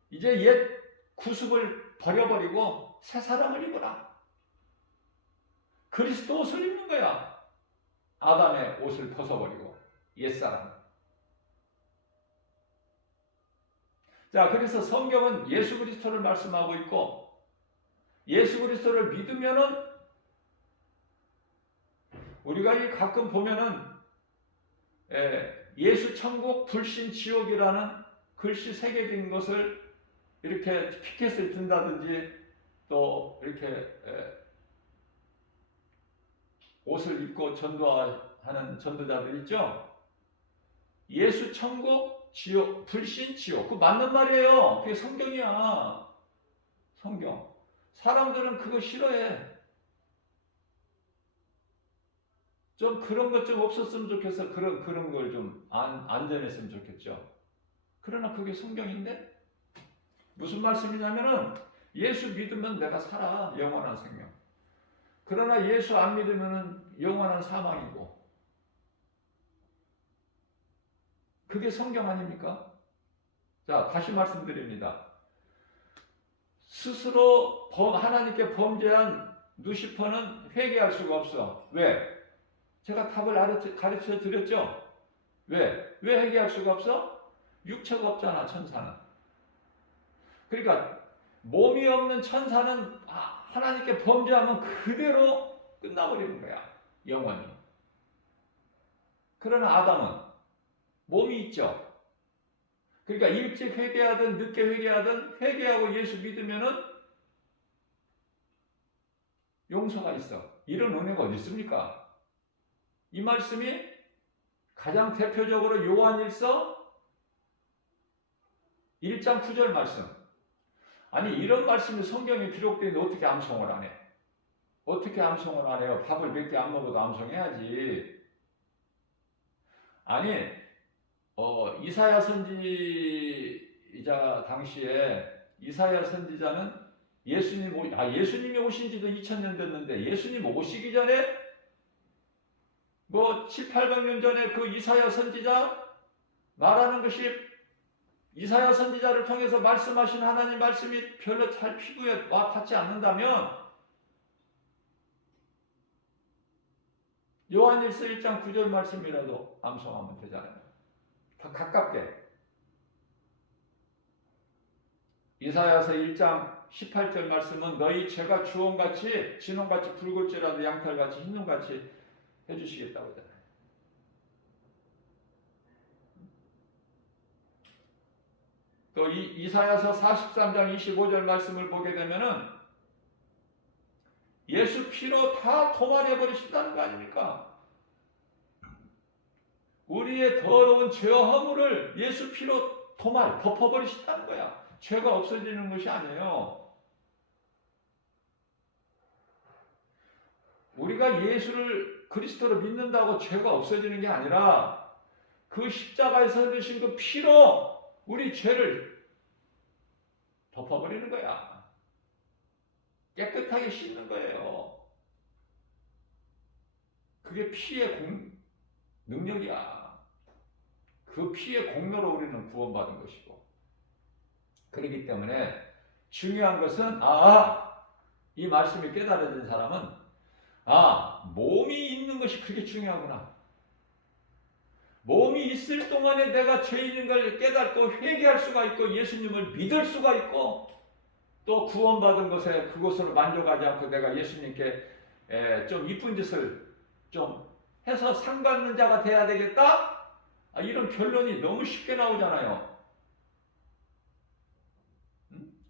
이제 옛 구습을 버려버리고 새 사람을 입어라. 그리스도 옷을 입는 거야. 아담의 옷을 벗어버리고 옛사람. 자, 그래서 성경은 예수 그리스도를 말씀하고 있고, 예수 그리스도를 믿으면은 우리가 가끔 보면은 예수 천국 불신 지옥이라는 글씨 새겨진 것을 이렇게 피켓을 든다든지 또 이렇게 옷을 입고 전도하는 전도자들 있죠. 예수 천국 지옥 불신 지옥, 그거 맞는 말이에요. 그게 성경이야. 성경. 사람들은 그거 싫어해. 좀 그런 것 좀 없었으면 좋겠어. 그런 걸 좀 안 전했으면 좋겠죠. 그러나 그게 성경인데 무슨 말씀이냐면은 예수 믿으면 내가 살아. 영원한 생명. 그러나 예수 안 믿으면은 영원한 사망이고. 그게 성경 아닙니까? 자, 다시 말씀드립니다. 스스로 하나님께 범죄한 누시퍼는 회개할 수가 없어. 왜? 제가 답을 가르쳐 드렸죠? 왜 회개할 수가 없어? 육체가 없잖아, 천사는. 그러니까 몸이 없는 천사는 하나님께 범죄하면 그대로 끝나버리는 거야, 영원히. 그러나 아담은 몸이 있죠. 그러니까 일찍 회개하든 늦게 회개하든 회개하고 예수 믿으면은 용서가 있어. 이런 은혜가 어디 있습니까? 이 말씀이 가장 대표적으로 요한일서 1장 9절 말씀. 아니, 이런 말씀이 성경에 기록되는데 어떻게 암송을 안 해? 어떻게 암송을 안 해요? 밥을 몇 개 안 먹어도 암송해야지. 아니, 이사야 선지자 당시에 이사야 선지자는 예수님이 오신 지도 2000년 됐는데 예수님 오시기 전에 7, 800년 전에 그 이사야 선지자 말하는 것이 이사야 선지자를 통해서 말씀하신 하나님 말씀이 별로 잘 피부에 와 닿지 않는다면 요한일서 1장 9절 말씀이라도 암송하면 되잖아요. 더 가깝게. 이사야서 1장 18절 말씀은 너희 죄가 주홍같이 진홍같이 붉을지라도 양털같이 흰눈같이 해주시겠다고 하잖아요. 또 이사야서 43장 25절 말씀을 보게 되면은 예수 피로 다 도말해 버리신다는 거 아닙니까? 우리의 더러운 죄와 허물을 예수 피로 덮어버리신다는 거야. 죄가 없어지는 것이 아니에요. 우리가 예수를 그리스도로 믿는다고 죄가 없어지는 게 아니라 그 십자가에서 흘리신 그 피로 우리 죄를 덮어버리는 거야. 깨끗하게 씻는 거예요. 그게 피의 능력이야. 그 피의 공로로 우리는 구원받은 것이고. 그렇기 때문에 중요한 것은 이 말씀이 깨달아진 사람은 몸이 있는 것이 그게 중요하구나. 몸이 있을 동안에 내가 죄인인 걸 깨닫고 회개할 수가 있고 예수님을 믿을 수가 있고 또 구원받은 것에 그것으로 만족하지 않고 내가 예수님께 좀 이쁜 짓을 좀 해서 상 받는 자가 돼야 되겠다? 이런 결론이 너무 쉽게 나오잖아요.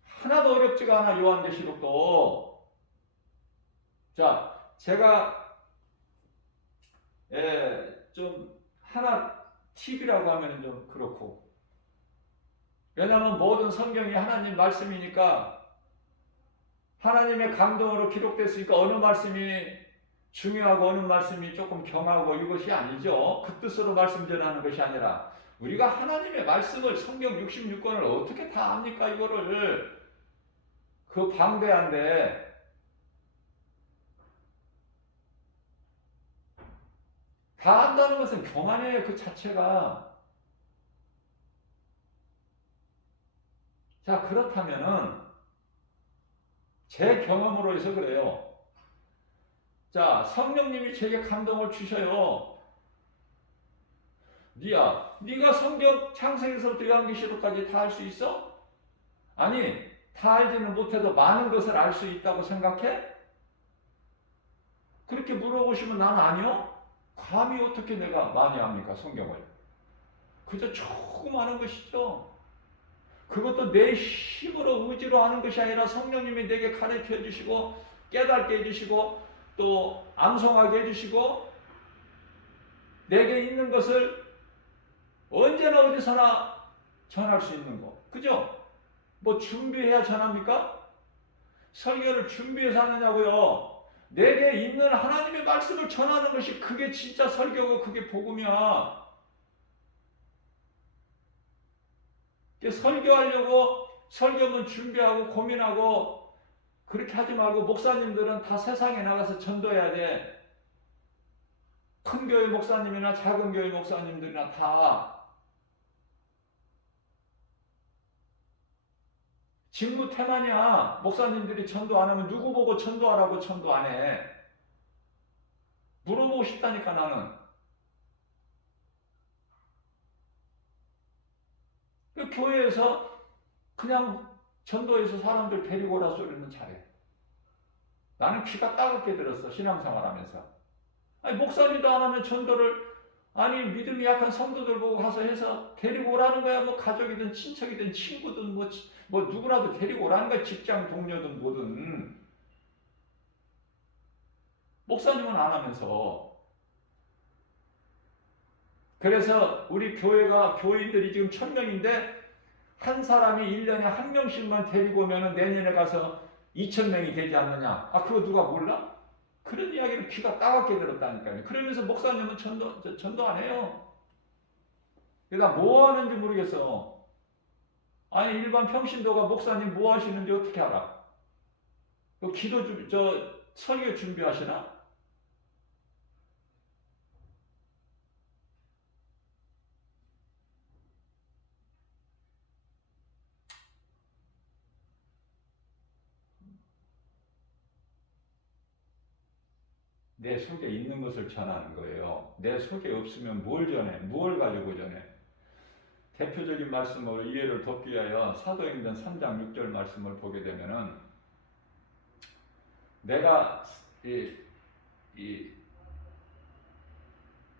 하나도 어렵지가 않아, 요한계시록도. 자, 제가 좀 하나 팁이라고 하면 좀 그렇고, 왜냐하면 모든 성경이 하나님 말씀이니까 하나님의 감동으로 기록됐으니까 어느 말씀이 중요하고 어느 말씀이 조금 경하고 이것이 아니죠. 그 뜻으로 말씀 전하는 것이 아니라 우리가 하나님의 말씀을 성경 66권을 어떻게 다 압니까? 이거를 그 방대한데 다 안다는 것은 교만이에요. 그 자체가. 자, 그렇다면은 제 경험으로 해서 그래요. 자, 성령님이 제게 감동을 주셔요. 네가 성경 창세기서부터 요한계시록까지 다 알 수 있어? 아니, 다 알지는 못해도 많은 것을 알 수 있다고 생각해? 그렇게 물어보시면 나는 아니요. 감히 어떻게 내가 많이 압니까, 성경을? 그저 조그마한 것이죠. 그것도 내 힘으로 의지로 하는 것이 아니라 성령님이 내게 가르쳐 주시고 깨닫게 해주시고 또 암송하게 해주시고 내게 있는 것을 언제나 어디서나 전할 수 있는 거. 그죠? 뭐 준비해야 전합니까? 설교를 준비해서 하느냐고요. 내게 있는 하나님의 말씀을 전하는 것이 그게 진짜 설교고 그게 복음이야. 설교하려고 설교문 준비하고 고민하고 그렇게 하지 말고 목사님들은 다 세상에 나가서 전도해야 돼. 큰 교회 목사님이나 작은 교회 목사님들이나 다 직무 태만이야. 목사님들이 전도 안 하면 누구 보고 전도하라고 전도 안 해. 물어보고 싶다니까 나는. 그 교회에서 그냥 전도해서 사람들 데리고 오라 소리는 잘해. 나는 귀가 따갑게 들었어. 신앙생활 하면서. 아니, 목사님도 안 하면 전도를 믿음이 약한 성도들 보고 가서 해서 데리고 오라는 거야. 뭐 가족이든 친척이든 친구든 뭐 누구라도 데리고 오라는 거야. 직장 동료든 뭐든. 목사님은 안 하면서. 그래서 우리 교인들이 지금 1000명인데 한 사람이 1년에 한 명씩만 데리고 오면 내년에 가서 2000명이 되지 않느냐. 그거 누가 몰라? 그런 이야기를 귀가 따갑게 들었다니까요. 그러면서 목사님은 전도 안 해요. 그러니까 뭐 하는지 모르겠어. 일반 평신도가 목사님 뭐 하시는지 어떻게 알아? 설교 준비하시나? 내 속에 있는 것을 전하는 거예요. 내 속에 없으면 뭘 전해? 무엇을 가지고 전해? 대표적인 말씀으로 이해를 돕기 위하여 사도행전 3장 6절 말씀을 보게 되면은 내가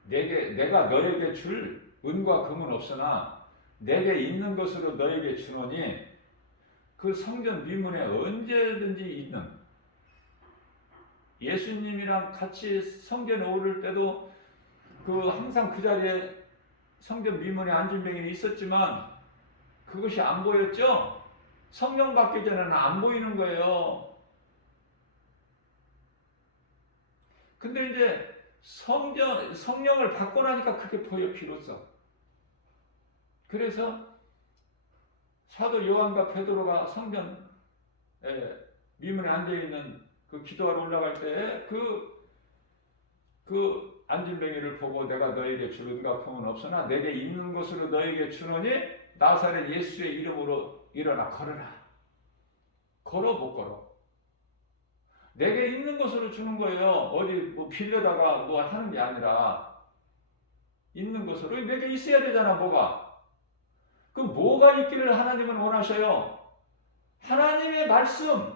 내가 너에게 줄 은과 금은 없으나 내게 있는 것으로 너에게 주노니 그 성전 미문에 언제든지 있는 예수님이랑 같이 성전에 오를 때도 항상 그 자리에 성전 미문에 앉은 병인이 있었지만 그것이 안 보였죠? 성령 받기 전에는 안 보이는 거예요. 근데 이제 성령을 받고 나니까 그게 보여, 비로소. 그래서 사도 요한과 베드로가 성전 미문에 앉아있는 그 기도하러 올라갈 때 그 앉은 뱅이를 보고 내가 너에게 줄 은과 금은 없으나 내게 있는 것으로 너에게 주노니 나사렛 예수의 이름으로 일어나 걸어라. 걸어 못 걸어. 내게 있는 것으로 주는 거예요. 어디 뭐 빌려다가 뭐 하는 게 아니라 있는 것으로. 내게 있어야 되잖아. 그럼 뭐가 있기를 하나님은 원하셔요? 하나님의 말씀,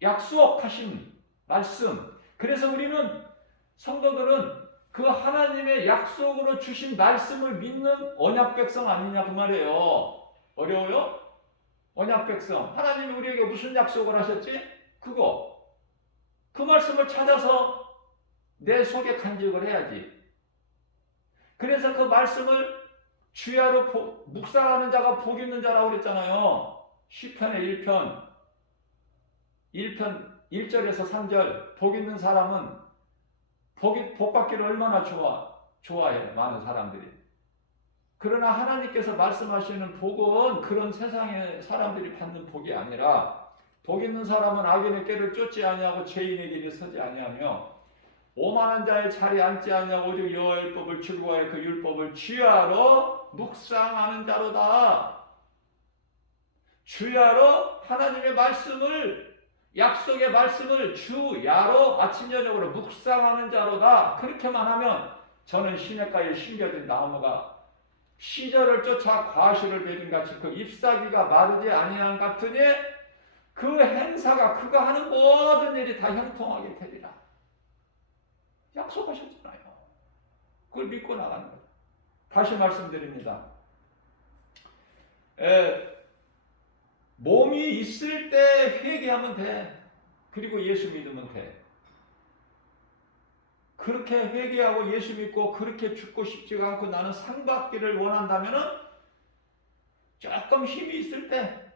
약속하신 말씀. 그래서 우리는 성도들은 그 하나님의 약속으로 주신 말씀을 믿는 언약 백성 아니냐 그 말이에요. 어려워요? 언약 백성. 하나님이 우리에게 무슨 약속을 하셨지? 그 말씀을 찾아서 내 속에 간직을 해야지. 그래서 그 말씀을 주야로 묵상하는 자가 복 있는 자라고 그랬잖아요. 시편의 1편 1절에서 3절. 복 있는 사람은 복 받기를 얼마나 좋아해요. 많은 사람들이. 그러나 하나님께서 말씀하시는 복은 그런 세상의 사람들이 받는 복이 아니라 복 있는 사람은 악인의 꾀를 쫓지 아니하고 죄인의 길에 서지 아니하며 오만한 자의 자리에 앉지 아니하고 오직 여호와의 법을 즐거워하여 그 율법을 주야로 묵상하는 자로다. 주야로 하나님의 말씀을 약속의 말씀을 주야로 아침 저녁으로 묵상하는 자로다. 그렇게만 하면 저는 시냇가에 심겨진 나무가 시절을 쫓아 과실을 맺은 같이 그 잎사귀가 마르지 아니한 같으니 그 행사가 그가 하는 모든 일이 다 형통하게 되리라. 약속하셨잖아요. 그걸 믿고 나가는 거예요. 다시 말씀드립니다. 몸이 있을 때 회개하면 돼. 그리고 예수 믿으면 돼. 그렇게 회개하고 예수 믿고 그렇게 죽고 싶지가 않고 나는 상 받기를 원한다면은 조금 힘이 있을 때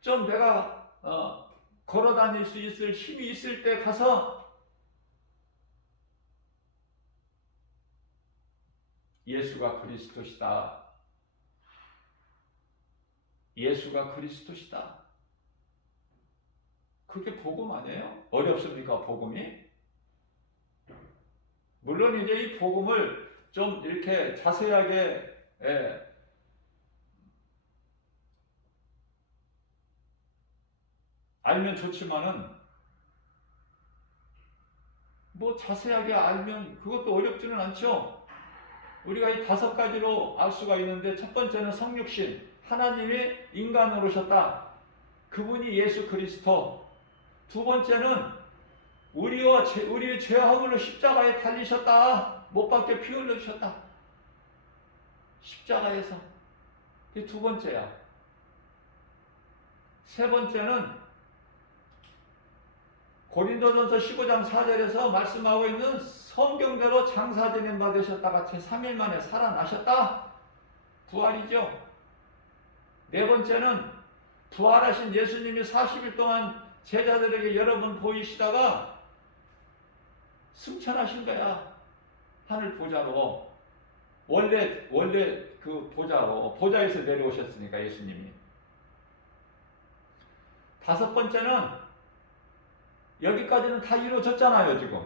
좀 내가 걸어 다닐 수 있을 힘이 있을 때 가서 예수가 그리스도시다. 예수가 그리스도시다. 그게 복음 아니에요? 어렵습니까, 복음이? 물론 이제 이 복음을 좀 이렇게 자세하게 알면 좋지만은 뭐 자세하게 알면 그것도 어렵지는 않죠. 우리가 이 5가지로 알 수가 있는데 첫 번째는 성육신, 하나님이 인간으로 오셨다. 그분이 예수 그리스도. 두 번째는 우리의 죄 허물로 십자가에 달리셨다. 못 박혀 피 흘려주셨다. 십자가에서. 이게 두 번째야. 세 번째는 고린도전서 15장 4절에서 말씀하고 있는 성경대로 장사 지냄 받으셨다가 제3일 만에 살아나셨다. 부활이죠. 네 번째는 부활하신 예수님이 40일 동안 제자들에게 여러 번 보이시다가 승천하신 거야. 하늘 보좌로. 원래 그 보좌에서 내려오셨으니까 예수님이. 다섯 번째는 여기까지는 다 이루어졌잖아요, 지금.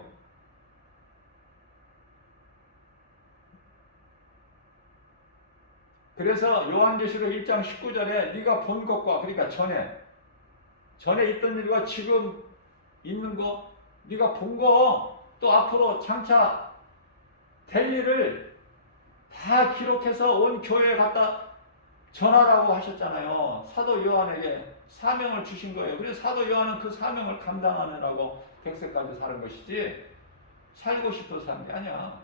그래서 요한계시록 1장 19절에 네가 본 것과, 그러니까 전에 있던 일과 지금 있는 거, 네가 본 거, 또 앞으로 장차 될 일을 다 기록해서 온 교회에 갖다 전하라고 하셨잖아요. 사도 요한에게 사명을 주신 거예요. 그래서 사도 요한은 그 사명을 감당하느라고 100세까지 사는 것이지 살고 싶어서 산 게 아니야.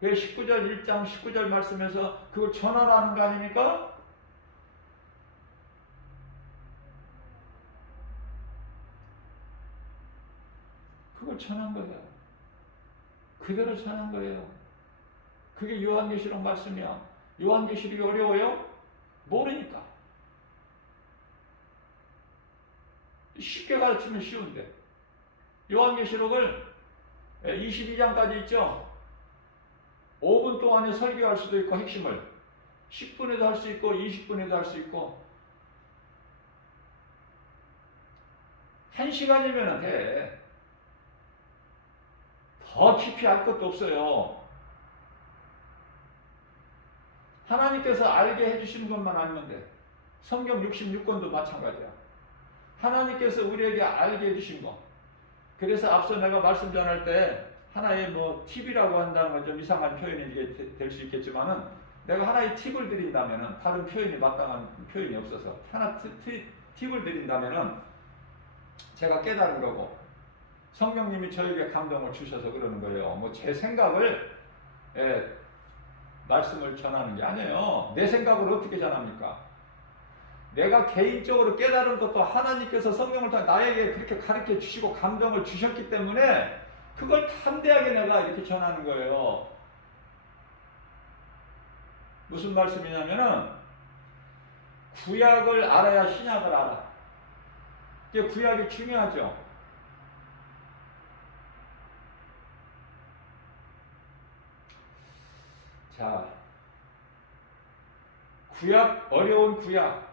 그 19절 1장 19절 말씀에서 그걸 전하라는 거 아닙니까? 그걸 전한 거예요. 그대로 전한 거예요. 그게 요한계시록 말씀이야. 요한계시록이 어려워요? 모르니까. 쉽게 가르치면 쉬운데. 요한계시록을 22장까지 있죠. 5분 동안에 설교할 수도 있고 핵심을 10분에도 할 수 있고 20분에도 할 수 있고 1시간이면 돼. 더 깊이 알 것도 없어요. 하나님께서 알게 해주시는 것만 알면 돼. 성경 66권도 마찬가지야. 하나님께서 우리에게 알게 해주신 거. 그래서 앞서 내가 말씀 전할 때 하나의 뭐 팁이라고 한다는 건 좀 이상한 표현이 될 수 있겠지만은 내가 하나의 팁을 드린다면은 다른 표현이 마땅한 표현이 없어서 하나 팁을 드린다면은 제가 깨달은 거고 성령님이 저에게 감동을 주셔서 그러는 거예요. 뭐 제 생각을 말씀을 전하는 게 아니에요. 내 생각을 어떻게 전합니까? 내가 개인적으로 깨달은 것도 하나님께서 성령을 통해 나에게 그렇게 가르쳐 주시고 감동을 주셨기 때문에 그걸 담대하게 내가 이렇게 전하는 거예요. 무슨 말씀이냐면은 구약을 알아야 신약을 알아. 이게 구약이 중요하죠. 자, 구약, 어려운 구약.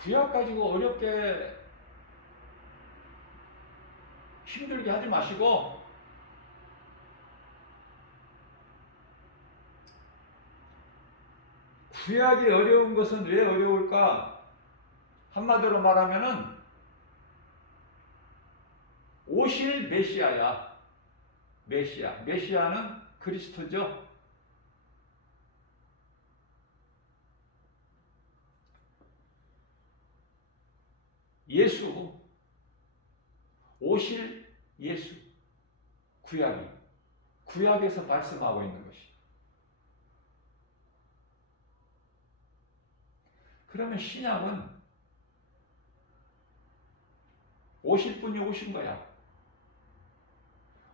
구약 가지고 어렵게 힘들게 하지 마시고 구약이 어려운 것은 왜 어려울까? 한마디로 말하면은 오실 메시아야. 메시아. 메시아는 그리스도죠. 예수. 오실 예수. 구약이. 구약에서 말씀하고 있는 것이. 그러면 신약은 오실 분이 오신 거야.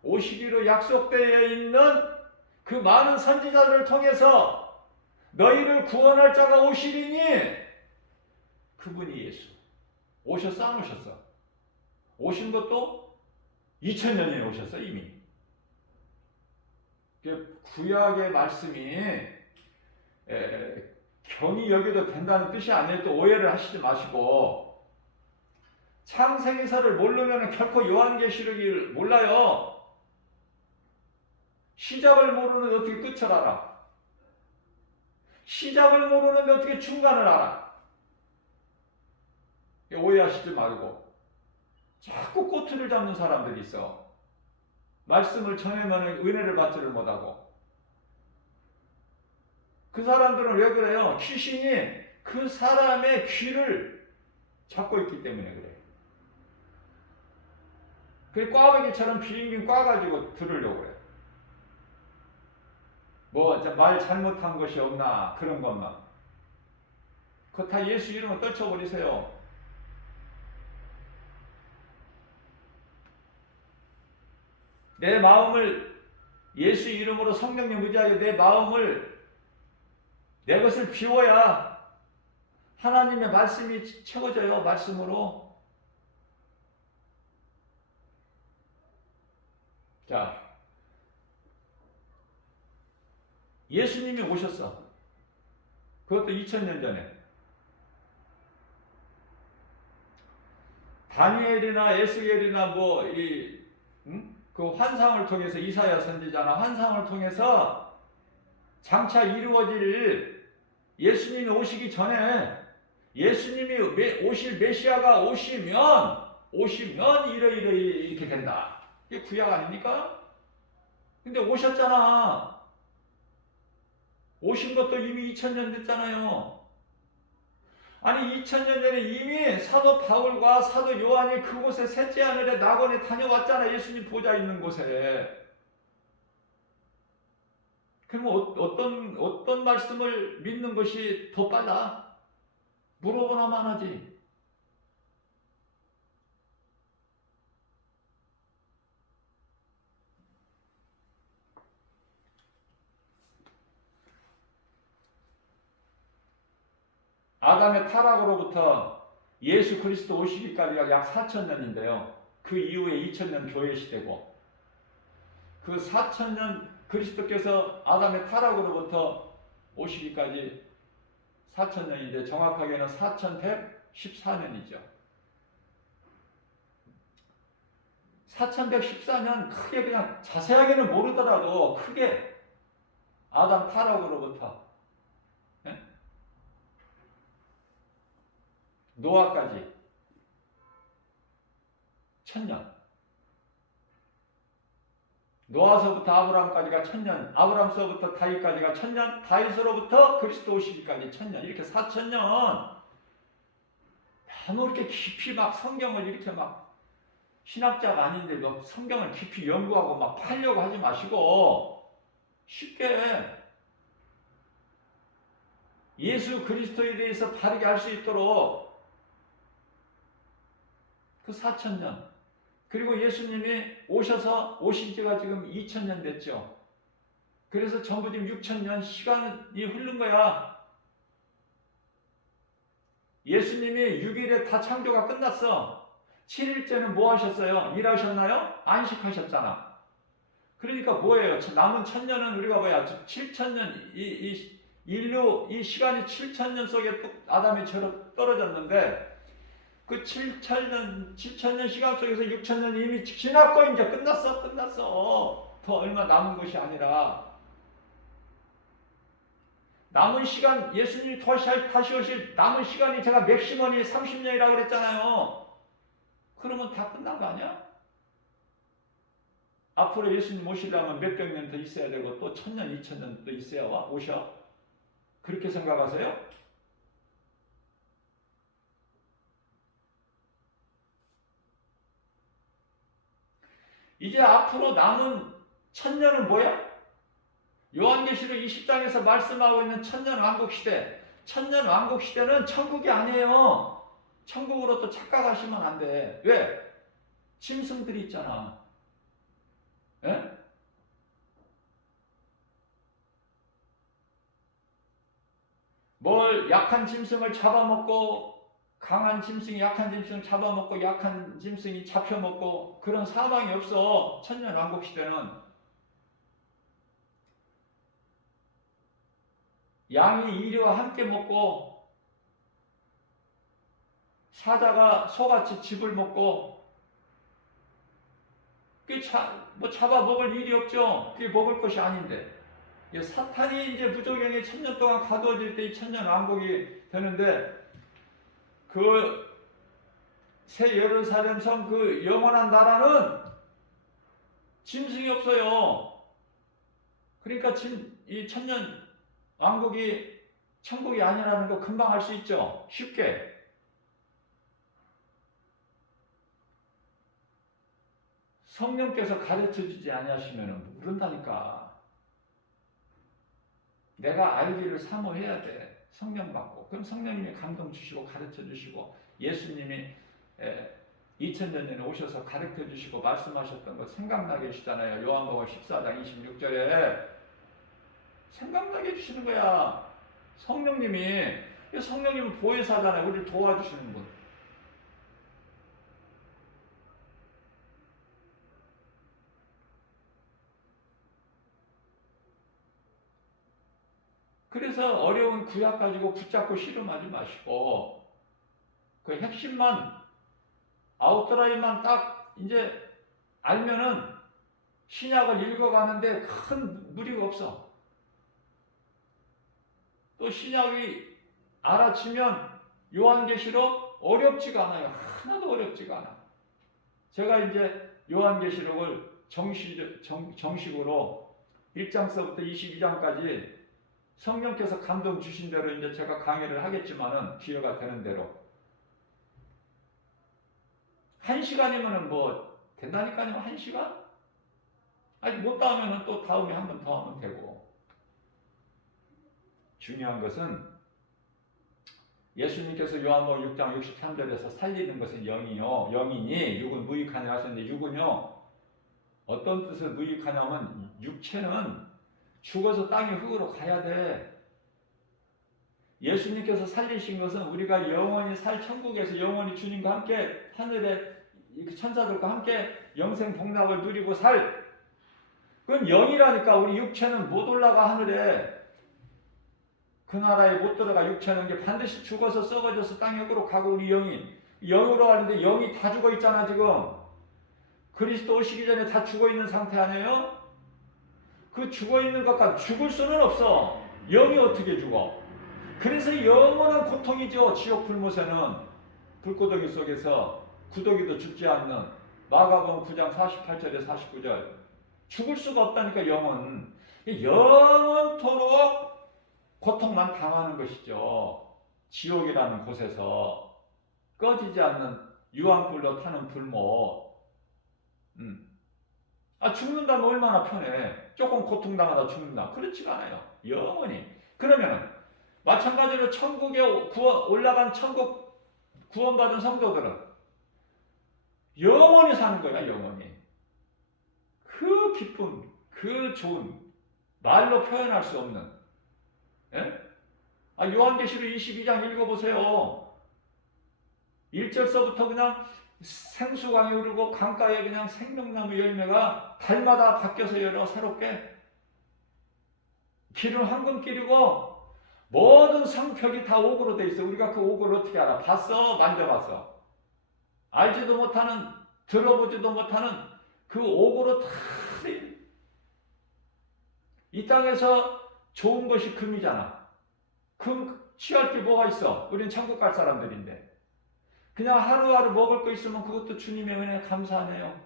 오시기로 약속되어 있는 그 많은 선지자들을 통해서 너희를 구원할 자가 오시리니 그분이 예수. 오셨어 안 오셨어? 오신 것도 2000년에 오셨어 이미. 구약의 말씀이 경히 여겨도 된다는 뜻이 아니에요. 또 오해를 하시지 마시고 창세기서를 모르면 결코 요한계시록을 몰라요. 시작을 모르는데 어떻게 끝을 알아? 시작을 모르는데 어떻게 중간을 알아? 오해하시지 말고 자꾸 꼬투리를 잡는 사람들이 있어. 말씀을 전하면 은혜를 받지를 못하고. 그 사람들은 왜 그래요? 귀신이 그 사람의 귀를 잡고 있기 때문에 그래요. 그 꽈배기처럼 빙빙 꽈가지고 들으려고 그래요. 뭐 말 잘못한 것이 없나 그런 것만. 그거 다 예수 이름으로 떨쳐버리세요. 내 마음을 예수 이름으로 성령님 의지하게 내 마음을 내 것을 비워야 하나님의 말씀이 채워져요. 말씀으로. 자, 예수님이 오셨어. 그것도 2000년 전에. 다니엘이나 에스겔이나 그 환상을 통해서 이사야 선지자나 환상을 통해서 장차 이루어질 예수님이 오시기 전에 예수님이 오실 메시아가 오시면 이렇게 된다. 이게 구약 아닙니까? 근데 오셨잖아. 오신 것도 이미 2000년 됐잖아요. 아니 2000년 전에 이미 사도 바울과 사도 요한이 그곳에 셋째 하늘에 낙원에 다녀왔잖아. 예수님 보좌 있는 곳에. 그러면 어떤 말씀을 믿는 것이 더 빨라? 물어보나만 하지. 아담의 타락으로부터 예수 그리스도 오시기까지가 약 4000년인데요. 그 이후에 2000년 교회 시대고, 그 4000년 그리스도께서 아담의 타락으로부터 오시기까지 4000년인데 정확하게는 4114년이죠. 4114년 크게 그냥 자세하게는 모르더라도 크게 아담 타락으로부터 노아까지 1000년. 노아서부터 아브라함까지가 1000년, 아브라함서부터 다윗까지가 1000년, 다윗으로부터 그리스도 오시기까지 1000년. 이렇게 4000년. 너무 이렇게 깊이 막 성경을 이렇게 막 신학자가 아닌데 막 성경을 깊이 연구하고 막 팔려고 하지 마시고 쉽게 예수 그리스도에 대해서 바르게 알 수 있도록 그 4000년, 그리고 예수님이 오신 지가 지금 2000년 됐죠. 그래서 전부 지금 6000년 시간이 흐른 거야. 예수님이 6일에 다 창조가 끝났어. 7일째는 뭐 하셨어요? 일하셨나요? 안식하셨잖아. 그러니까 뭐예요? 남은 1000년은 우리가 뭐야? 7000년, 인류, 이 시간이 7000년 속에 아담이 죄로 떨어졌는데, 그 7000년 시간 속에서 6000년 이미 지났고 이제 끝났어. 더 얼마 남은 것이 아니라 남은 시간, 예수님이 다시 오실 남은 시간이 제가 맥시멈이 30년이라고 그랬잖아요. 그러면 다 끝난 거 아니야? 앞으로 예수님 오시려면 몇백 년 더 있어야 되고 또 1000년, 2000년 더 있어야 오셔? 그렇게 생각하세요? 이제 앞으로 남은 1000년은 뭐야? 요한계시록 20장에서 말씀하고 있는 천년왕국시대. 천년왕국시대는 천국이 아니에요. 천국으로 또 착각하시면 안 돼. 왜? 짐승들이 있잖아. 에? 뭘 약한 짐승을 잡아먹고 강한 짐승이 약한 짐승을 잡아먹고 약한 짐승이 잡혀먹고 그런 사망이 없어. 천년왕국시대는. 양이 이리와 함께 먹고 사자가 소같이 즙을 먹고 그게 잡아먹을 일이 없죠. 그게 먹을 것이 아닌데 사탄이 이제 무조건에 1000년 동안 가두어질 때 이 천년왕국이 되는데 그 새 예루살렘 성 그 영원한 나라는 짐승이 없어요. 그러니까 이 천년 왕국이 천국이 아니라는 거 금방 알 수 있죠. 쉽게. 성령께서 가르쳐 주지 아니하시면 모른다니까. 내가 알기를 사모해야 돼. 성령 받고. 그럼 성령님이 감동 주시고 가르쳐 주시고 예수님이 2000년 전에 오셔서 가르쳐 주시고 말씀하셨던 거 생각나게 해주잖아요. 요한복음 14장 26절에 생각나게 해주시는 거야. 성령님은 보혜사잖아요. 우리를 도와주시는 분. 그래서 어려운 구약 가지고 붙잡고 씨름하지 마시고 그 핵심만 아웃라인만 딱 이제 알면은 신약을 읽어가는데 큰 무리가 없어. 또 신약이 알아치면 요한계시록 어렵지가 않아요. 하나도 어렵지가 않아. 제가 이제 요한계시록을 정식으로 1장서부터 22장까지 성령께서 감동 주신 대로 이제 제가 강의를 하겠지만은 기회가 되는 대로 1시간이면은 뭐 된다니까요. 1시간? 아니 못다 하면은 또 다음에 한 번 더 하면 되고. 중요한 것은 예수님께서 요한복음 6장 63절에서 살리는 것은 영이요, 영이니 육은 무익하냐 하셨는데, 육은요 어떤 뜻을 무익하냐면 육체는 죽어서 땅의 흙으로 가야 돼. 예수님께서 살리신 것은 우리가 영원히 살 천국에서 영원히 주님과 함께 하늘의 천사들과 함께 영생 복락을 누리고 살, 그건 영이라니까. 우리 육체는 못 올라가. 하늘에 그 나라에 못 들어가. 육체는 게 반드시 죽어서 썩어져서 땅의 흙으로 가고, 우리 영이 영으로 가는데 영이 다 죽어 있잖아. 지금 그리스도 오시기 전에 다 죽어 있는 상태 아니에요? 그 죽어 있는 것과 죽을 수는 없어. 영이 어떻게 죽어? 그래서 영원한 고통이죠. 지옥 불못에는 불구덩이 속에서 구더기도 죽지 않는, 마가복음 9장 48절에 49절. 죽을 수가 없다니까. 영은 영원토록 고통만 당하는 것이죠. 지옥이라는 곳에서 꺼지지 않는 유황불로 타는 불못. 죽는다면 얼마나 편해. 조금 고통당하다 죽는다. 그렇지가 않아요. 영원히. 그러면 마찬가지로 천국에 올라간 천국 구원받은 성도들은 영원히 사는 거야. 영원히. 그 기쁨, 그 좋은, 말로 표현할 수 없는. 예? 요한계시록 22장 읽어보세요. 1절서부터 그냥 생수강이 흐르고 강가에 그냥 생명나무 열매가 달마다 바뀌어서 열어 새롭게. 길은 황금길이고 모든 성벽이 다 옥으로 돼 있어. 우리가 그 옥을 어떻게 알아? 봤어? 만져봤어? 알지도 못하는, 들어보지도 못하는 그 옥으로 다. 이 땅에서 좋은 것이 금이잖아. 금 취할 게 뭐가 있어? 우리는 천국 갈 사람들인데. 그냥 하루하루 먹을 거 있으면 그것도 주님의 은혜 감사하네요.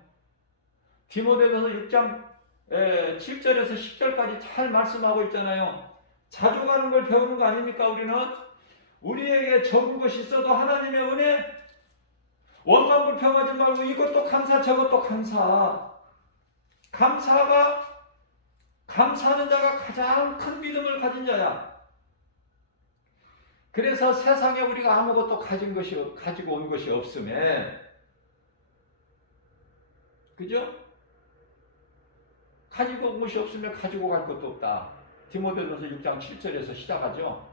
디모데전서 6장 7절에서 10절까지 잘 말씀하고 있잖아요. 자주 가는 걸 배우는 거 아닙니까? 우리는 우리에게 적은 것이 있어도 하나님의 은혜, 원망 불평하지 말고 이것도 감사 저것도 감사. 감사하는 자가 가장 큰 믿음을 가진 자야. 그래서 세상에 우리가 아무것도 가지고 온 것이 없음에, 그죠? 가지고 온 것이 없으면 가지고 갈 것도 없다. 디모데전서 6장 7절에서 시작하죠.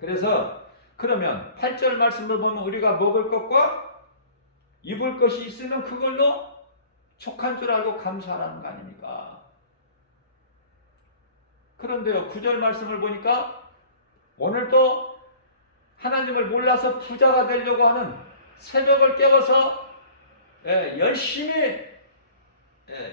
그래서 그러면 8절 말씀을 보면 우리가 먹을 것과 입을 것이 있으면 그걸로 족한 줄 알고 감사하라는 거 아닙니까? 그런데요, 9절 말씀을 보니까 오늘도 하나님을 몰라서 부자가 되려고 하는, 새벽을 깨워서 열심히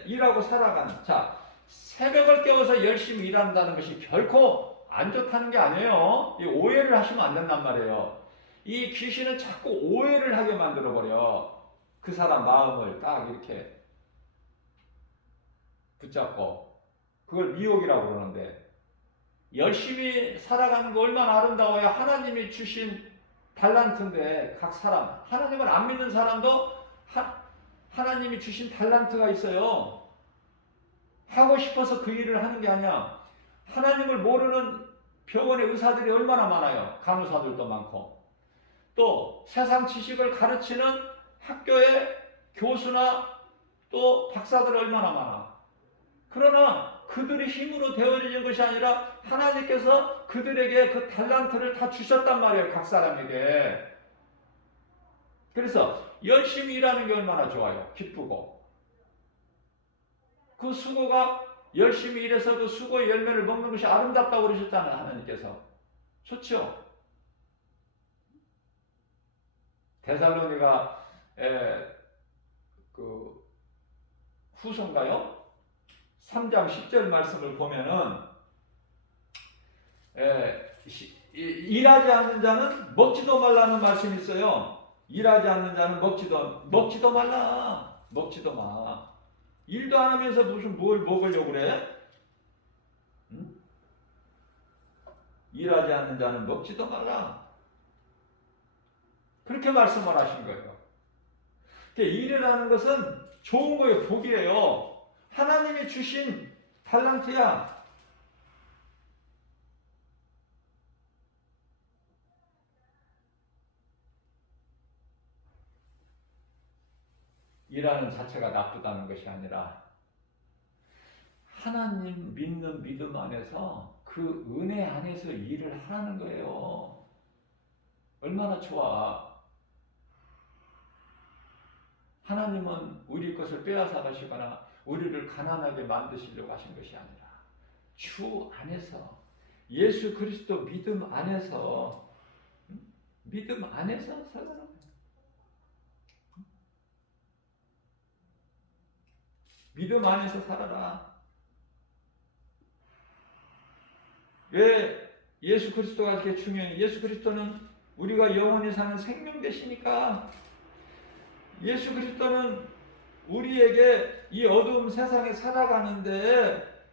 일하고 살아가는. 자, 새벽을 깨워서 열심히 일한다는 것이 결코 안 좋다는 게 아니에요. 오해를 하시면 안 된단 말이에요. 이 귀신은 자꾸 오해를 하게 만들어버려. 그 사람 마음을 딱 이렇게 붙잡고. 그걸 미혹이라고 그러는데, 열심히 살아가는 거 얼마나 아름다워요. 하나님이 주신 달란트인데, 각 사람, 하나님을 안 믿는 사람도 하나님이 주신 달란트가 있어요. 하고 싶어서 그 일을 하는 게 아니야. 하나님을 모르는 병원의 의사들이 얼마나 많아요. 간호사들도 많고. 또 세상 지식을 가르치는 학교의 교수나 또 박사들 얼마나 많아. 그러나 그들이 힘으로 되어진 것이 아니라 하나님께서 그들에게 그 달란트를 다 주셨단 말이에요. 각 사람에게. 그래서 열심히 일하는 게 얼마나 좋아요. 기쁘고. 그 수고가, 열심히 일해서 그 수고의 열매를 먹는 것이 아름답다고 그러셨잖아요. 하나님께서. 좋죠? 데살로니가 그 후서인가요? 3장 10절 말씀을 보면은 일하지 않는 자는 먹지도 말라는 말씀이 있어요. 일하지 않는 자는 먹지도 말라. 먹지도 마. 일도 안 하면서 무슨 뭘 먹으려고 그래? 응? 일하지 않는 자는 먹지도 말라. 그렇게 말씀을 하신 거예요. 일이라는 것은 좋은 거예요. 복이에요. 하나님이 주신 달란트야. 일하는 자체가 나쁘다는 것이 아니라 하나님 믿는 믿음 안에서 그 은혜 안에서 일을 하라는 거예요. 얼마나 좋아. 하나님은 우리 것을 빼앗아 가시거나 우리를 가난하게 만드시려고 하신 것이 아니라 주 안에서 예수 그리스도 믿음 안에서 살아라. 믿음 안에서 살아라. 왜 예수 그리스도가 이렇게 중요해요? 예수 그리스도는 우리가 영원히 사는 생명 되시니까. 예수 그리스도는 우리에게 이 어두운 세상에 살아가는데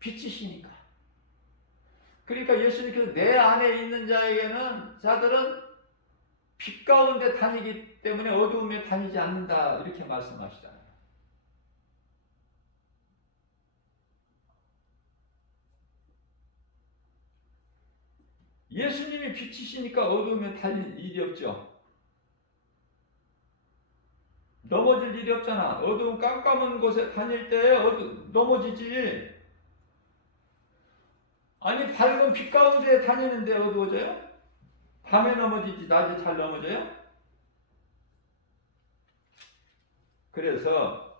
빛이시니까. 그러니까 예수님께서 내 안에 있는 자들은 빛 가운데 다니기 때문에 어두움에 다니지 않는다, 이렇게 말씀하시잖아요. 예수님이 빛이시니까 어두움에 다닐 일이 없죠. 넘어질 일이 없잖아. 어두운 깜깜한 곳에 다닐 때 넘어지지. 아니, 밝은 빛 가운데 다니는데 어두워져요? 밤에 넘어지지 낮에 잘 넘어져요? 그래서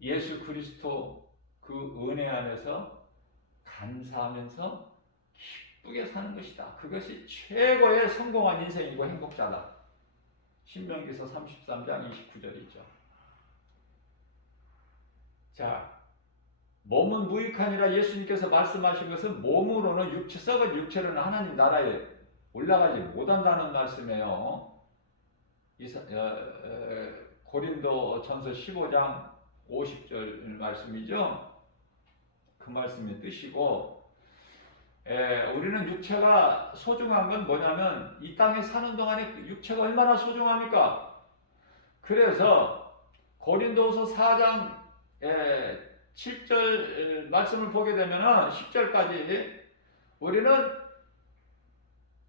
예수 그리스도 그 은혜 안에서 감사하면서 기쁘게 사는 것이다. 그것이 최고의 성공한 인생이고 행복자다. 신명기서 33장 29절이죠. 자, 몸은 무익하니라 예수님께서 말씀하신 것은 몸으로는 썩은 육체로는 하나님 나라에 올라가지 못한다는 말씀이에요. 고린도 전서 15장 50절 말씀이죠. 그 말씀의 뜻이고, 우리는 육체가 소중한 건 뭐냐면 이 땅에 사는 동안에 육체가 얼마나 소중합니까? 그래서 고린도후서 4장 7절 말씀을 보게 되면 10절까지 우리는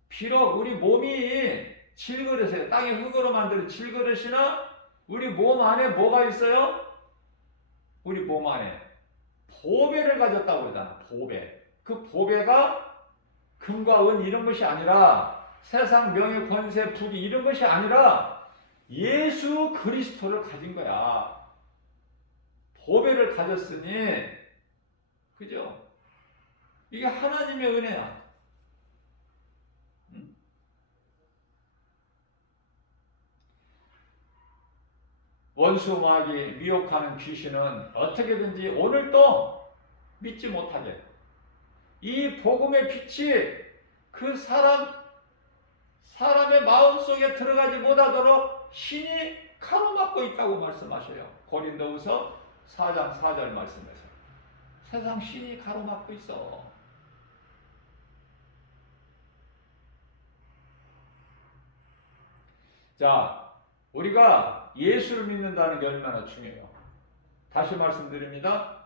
비록 우리 몸이 질그릇에 땅에 흙으로 만든 질그릇이나 우리 몸 안에 뭐가 있어요? 우리 몸 안에 보배를 가졌다고 그러잖아. 보배. 그 보배가 금과 은 이런 것이 아니라 세상 명예 권세 부귀 이런 것이 아니라 예수 그리스도를 가진 거야. 보배를 가졌으니, 그죠? 이게 하나님의 은혜야. 응? 원수 마귀 미혹하는 귀신은 어떻게든지 오늘도 믿지 못하게 이 복음의 빛이 그 사람의 마음속에 들어가지 못하도록 신이 가로막고 있다고 말씀하셔요. 고린도후서 4장 4절 말씀에서. 세상 신이 가로막고 있어. 자, 우리가 예수를 믿는다는 게 얼마나 중요해요. 다시 말씀드립니다.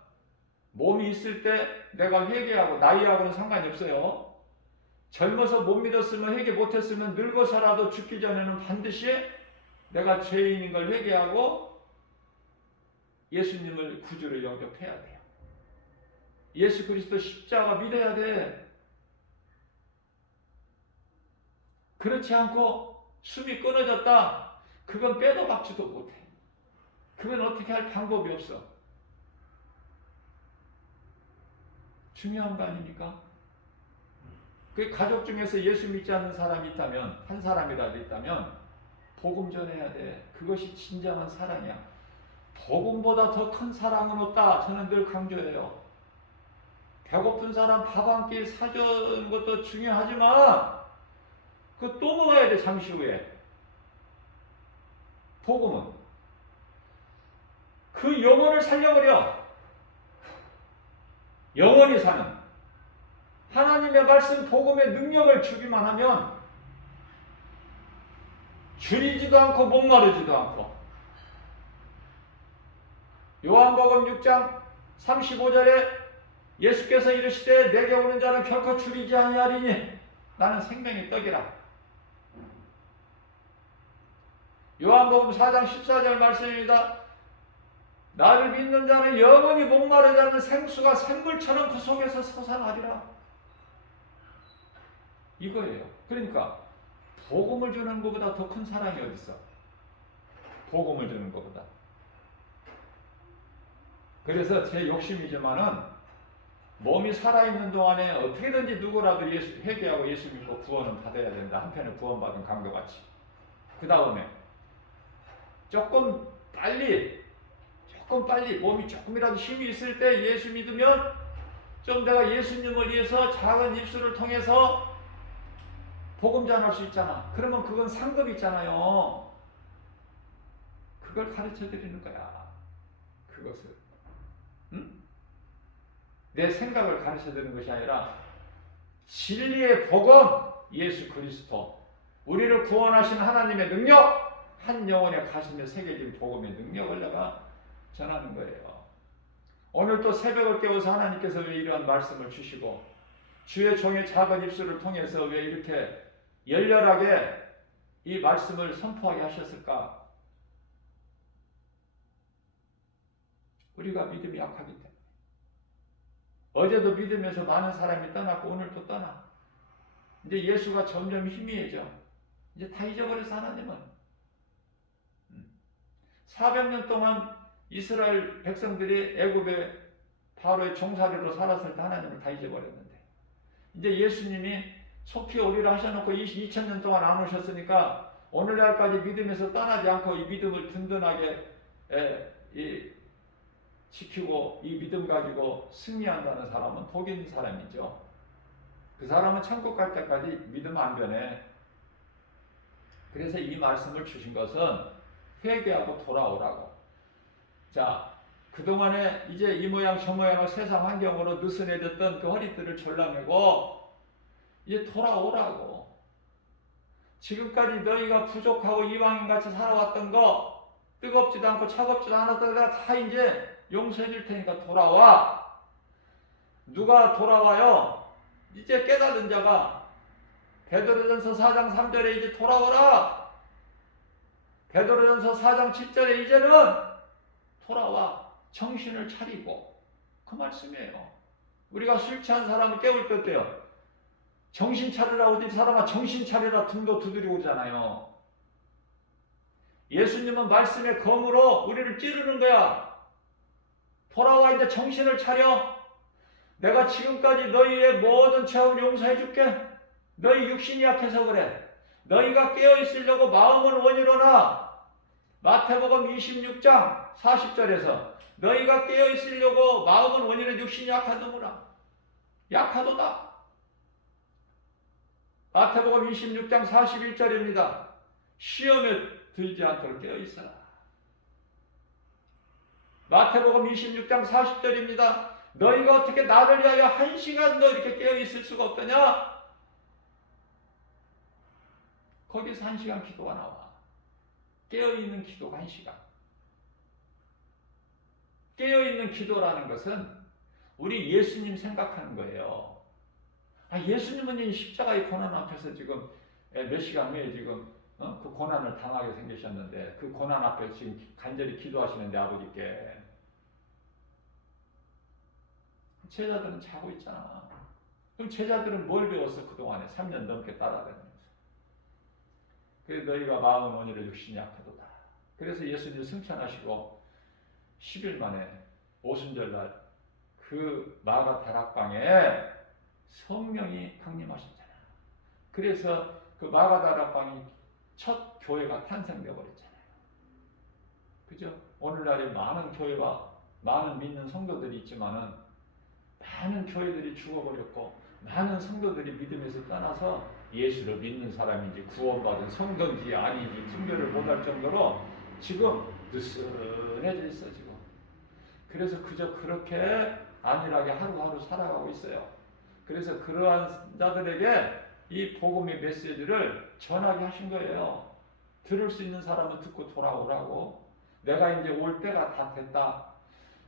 몸이 있을 때 내가 회개하고 나이하고는 상관이 없어요. 젊어서 못 믿었으면 회개 못했으면 늙어서라도 죽기 전에는 반드시 내가 죄인인 걸 회개하고 예수님을 구주로 영접해야 돼요. 예수 그리스도 십자가 믿어야 돼. 그렇지 않고 숨이 끊어졌다. 그건 빼도 박지도 못해. 그건 어떻게 할 방법이 없어. 중요한 거 아닙니까? 그 가족 중에서 예수 믿지 않는 사람이 있다면, 한 사람이라도 있다면 복음 전해야 돼. 그것이 진정한 사랑이야. 복음보다 더 큰 사랑은 없다. 저는 늘 강조해요. 배고픈 사람 밥 한 끼 사주는 것도 중요하지만 그 또 먹어야 돼. 잠시 후에. 복음은 그 영혼을 살려버려. 영원히 사는 하나님의 말씀 복음의 능력을 주기만 하면 줄이지도 않고 목마르지도 않고. 요한복음 6장 35절에 예수께서 이르시되 내게 오는 자는 결코 줄이지 아니하리니 나는 생명의 떡이라. 요한복음 4장 14절 말씀입니다. 나를 믿는 자는 영원히 목마르지 않는 생수가 샘물처럼 그 속에서 솟아나리라. 이거예요. 그러니까 복음을 주는 것보다 더 큰 사랑이 어디 있어? 복음을 주는 것보다. 그래서 제 욕심이지만은 몸이 살아있는 동안에 어떻게든지 누구라도 회개하고 예수 믿고 구원은 받아야 된다. 한편에 구원받은 강도같이. 그 다음에 조금 빨리 몸이 조금이라도 힘이 있을 때 예수 믿으면 좀 내가 예수님을 위해서 작은 입술을 통해서 복음 전할 수 있잖아. 그러면 그건 상급 있잖아요. 그걸 가르쳐 드리는 거야. 그것을. 응? 내 생각을 가르쳐 드리는 것이 아니라 진리의 복음, 예수 그리스도, 우리를 구원하신 하나님의 능력, 한 영혼의 가슴에 새겨진 복음의 능력을 내가 전하는 거예요. 오늘 또 새벽을 깨워서 하나님께서 왜 이러한 말씀을 주시고 주의 종의 작은 입술을 통해서 왜 이렇게 열렬하게 이 말씀을 선포하게 하셨을까? 우리가 믿음이 약하기 때문에. 어제도 믿으면서 많은 사람이 떠났고 오늘도 떠나. 이제 예수가 점점 희미해져. 이제 다 잊어버렸어. 하나님은 400년 동안 이스라엘 백성들이 애굽의 바로의 종살이로 살았을 때 하나님을 다 잊어버렸는데 이제 예수님이 속히 오리라 하셔놓고 2000년 동안 안 오셨으니까 오늘날까지 믿음에서 떠나지 않고 이 믿음을 든든하게 지키고 이 믿음 가지고 승리한다는 사람은 복 있는 사람이죠. 그 사람은 천국 갈 때까지 믿음 안 변해. 그래서 이 말씀을 주신 것은 회개하고 돌아오라고. 자, 그동안에 이제 이 모양 저 모양을 세상 환경으로 느슨해졌던 그 허리띠를 졸라매고 이제 돌아오라고. 지금까지 너희가 부족하고 이방인같이 살아왔던 거 뜨겁지도 않고 차갑지도 않았던 데가 다 이제 용서해 줄 테니까 돌아와. 누가 돌아와요? 이제 깨달은 자가. 베드로전서 4장 3절에 이제 돌아오라. 베드로전서 4장 7절에 이제는 돌아와. 정신을 차리고. 그 말씀이에요. 우리가 술 취한 사람을 깨울 때 어때요? 정신 차리라고 이 사람아 정신 차리라 등도 두드리고 오잖아요. 예수님은 말씀의 검으로 우리를 찌르는 거야. 돌아와 이제 정신을 차려. 내가 지금까지 너희의 모든 죄악을 용서해 줄게. 너희 육신이 약해서 그래. 너희가 깨어있으려고 마음은 원이로나. 마태복음 26장 40절에서 너희가 깨어있으려고 마음은 원이로 육신이 약하더구나. 약하도다. 마태복음 26장 41절입니다. 시험에 들지 않도록 깨어있어라. 마태복음 26장 40절입니다. 너희가 어떻게 나를 위하여 1시간도 이렇게 깨어있을 수가 없더냐? 거기서 1시간 기도가 나와. 깨어있는 기도가 1시간. 깨어있는 기도라는 것은 우리 예수님 생각하는 거예요. 예수님은 이 십자가의 고난 앞에서 지금 몇 시간 후에 지금 그 고난을 당하게 생기셨는데 그 고난 앞에 지금 간절히 기도하시는데 아버지께 제자들은 자고 있잖아. 그럼 제자들은 뭘 배웠어? 그동안에 3년 넘게 따라다니면서. 그래 너희가 마음은 원이로 육신이 약하도다. 그래서 예수님 승천하시고 10일 만에 오순절날 그 마가 다락방에 성령이 강림하셨잖아. 그래서 그 마가 다락방이 첫 교회가 탄생되어 버렸잖아요. 그죠? 오늘날에 많은 교회와 많은 믿는 성도들이 있지만은 많은 교회들이 죽어버렸고 많은 성도들이 믿음에서 떠나서 예수를 믿는 사람인지 구원받은 성도인지 아닌지 분별을 못할 정도로 지금 느슨해져 있어 지금. 그래서 그저 그렇게 안일하게 하루하루 살아가고 있어요. 그래서 그러한 자들에게 이 복음의 메시지를 전하게 하신 거예요. 들을 수 있는 사람은 듣고 돌아오라고. 내가 이제 올 때가 다 됐다.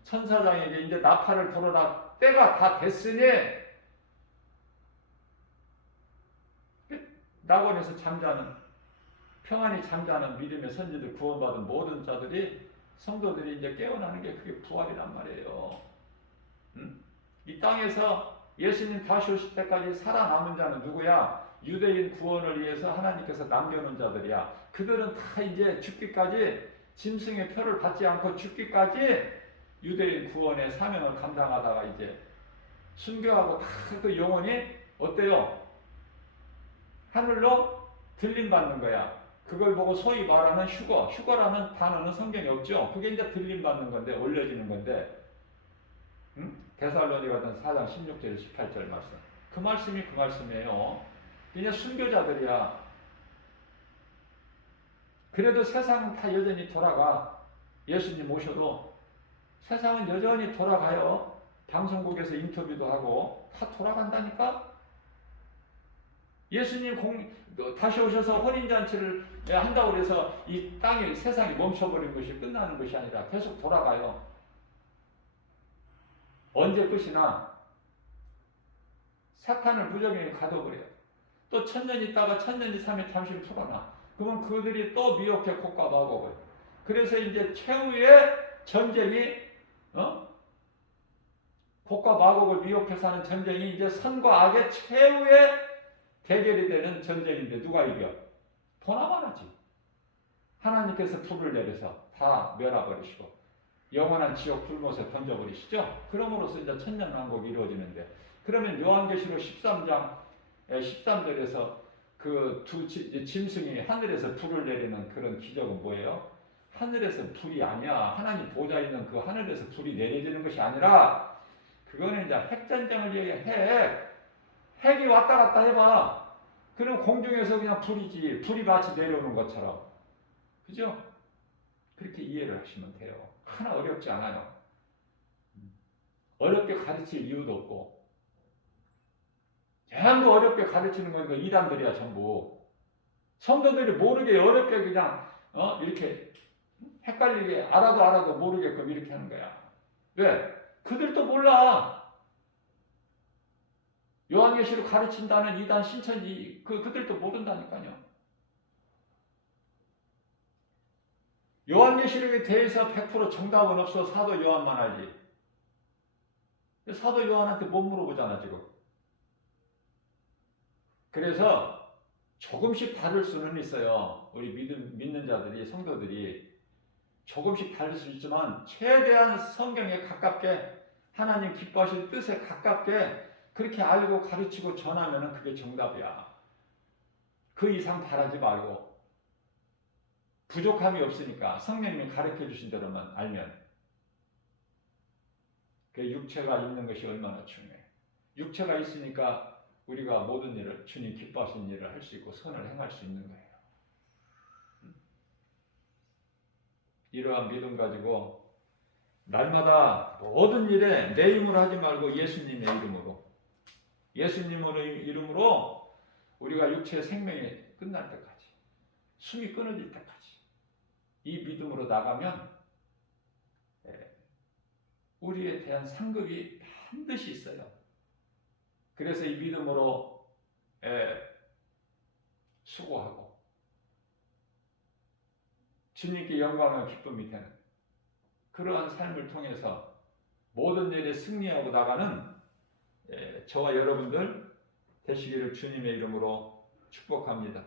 천사장에게 이제 나팔을 불어라. 때가 다 됐으니 낙원에서 잠자는 평안히 잠자는 믿음의 선지들 구원받은 모든 자들이 성도들이 이제 깨어나는 게 그게 부활이란 말이에요. 이 땅에서 예수님 다시 오실 때까지 살아남은 자는 누구야? 유대인 구원을 위해서 하나님께서 남겨놓은 자들이야. 그들은 다 이제 죽기까지 짐승의 표를 받지 않고 죽기까지 유대인 구원의 사명을 감당하다가 이제 순교하고 다 그 영혼이 어때요? 하늘로 들림받는 거야. 그걸 보고 소위 말하는 휴거. 휴거라는 단어는 성경에 없죠. 그게 이제 들림받는 건데, 올려지는 건데, 데살로니가전 4장 16절 18절 말씀. 그 말씀이 그 말씀이에요. 이제 순교자들이야. 그래도 세상은 다 여전히 돌아가. 예수님 오셔도 세상은 여전히 돌아가요. 방송국에서 인터뷰도 하고 다 돌아간다니까. 예수님 다시 오셔서 혼인잔치를 한다고 해서 이 땅이 세상이 멈춰버린 것이 끝나는 것이 아니라 계속 돌아가요. 언제 끝이나 사탄을 무정하게 가둬버려요. 또 천년 있다가 천년 이상에 잠시 풀어놔. 그러면 그들이 또 미혹해 곡과 마곡을. 그래서 이제 최후의 전쟁이 곡과 마곡을 미혹해서 하는 전쟁이 이제 선과 악의 최후의 대결이 되는 전쟁인데 누가 이겨? 보나만 하지. 하나님께서 불을 내려서 다 멸해버리시고 영원한 지옥 불못에 던져버리시죠. 그럼으로써 이제 천년왕국이 이루어지는데, 그러면 요한계시록 13장 13절에서 그 두 짐승이 하늘에서 불을 내리는 그런 기적은 뭐예요? 하늘에서 불이 아니야. 하나님 보좌 있는 그 하늘에서 불이 내려지는 것이 아니라 그거는 이제 핵전쟁을 얘기해. 핵이 왔다 갔다 해봐. 그럼 공중에서 그냥 불이지. 불이 마치 내려오는 것처럼. 그죠? 그렇게 이해를 하시면 돼요. 하나 어렵지 않아요. 어렵게 가르칠 이유도 없고. 전부 어렵게 가르치는 거니까 이단들이야 전부. 성도들이 모르게 어렵게 그냥 이렇게 헷갈리게 알아도 모르게끔 이렇게 하는 거야. 왜? 그들도 몰라. 요한계시록 가르친다는 이단 신천지 그들도 모른다니까요. 요한계시록에 대해서 100% 정답은 없어. 사도 요한만 알지. 사도 요한한테 못 물어보잖아 지금. 그래서 조금씩 다를 수는 있어요. 우리 믿는 자들이, 성도들이 조금씩 다를 수 있지만 최대한 성경에 가깝게, 하나님 기뻐하실 뜻에 가깝게 그렇게 알고 가르치고 전하면 그게 정답이야. 그 이상 바라지 말고. 부족함이 없으니까 성령님이 가르쳐 주신 대로만 알면. 그 육체가 있는 것이 얼마나 중요해. 육체가 있으니까 우리가 모든 일을, 주님 기뻐하시는 일을 할 수 있고 선을 행할 수 있는 거예요. 이러한 믿음 가지고 날마다 모든 일에 내 힘으로 하지 말고 예수님의 이름으로, 예수님의 이름으로 우리가 육체의 생명이 끝날 때까지, 숨이 끊어질 때까지 이 믿음으로 나가면 우리에 대한 상급이 반드시 있어요. 그래서 이 믿음으로 수고하고 주님께 영광과 기쁨이 되는 그러한 삶을 통해서 모든 일에 승리하고 나가는 저와 여러분들 되시기를 주님의 이름으로 축복합니다.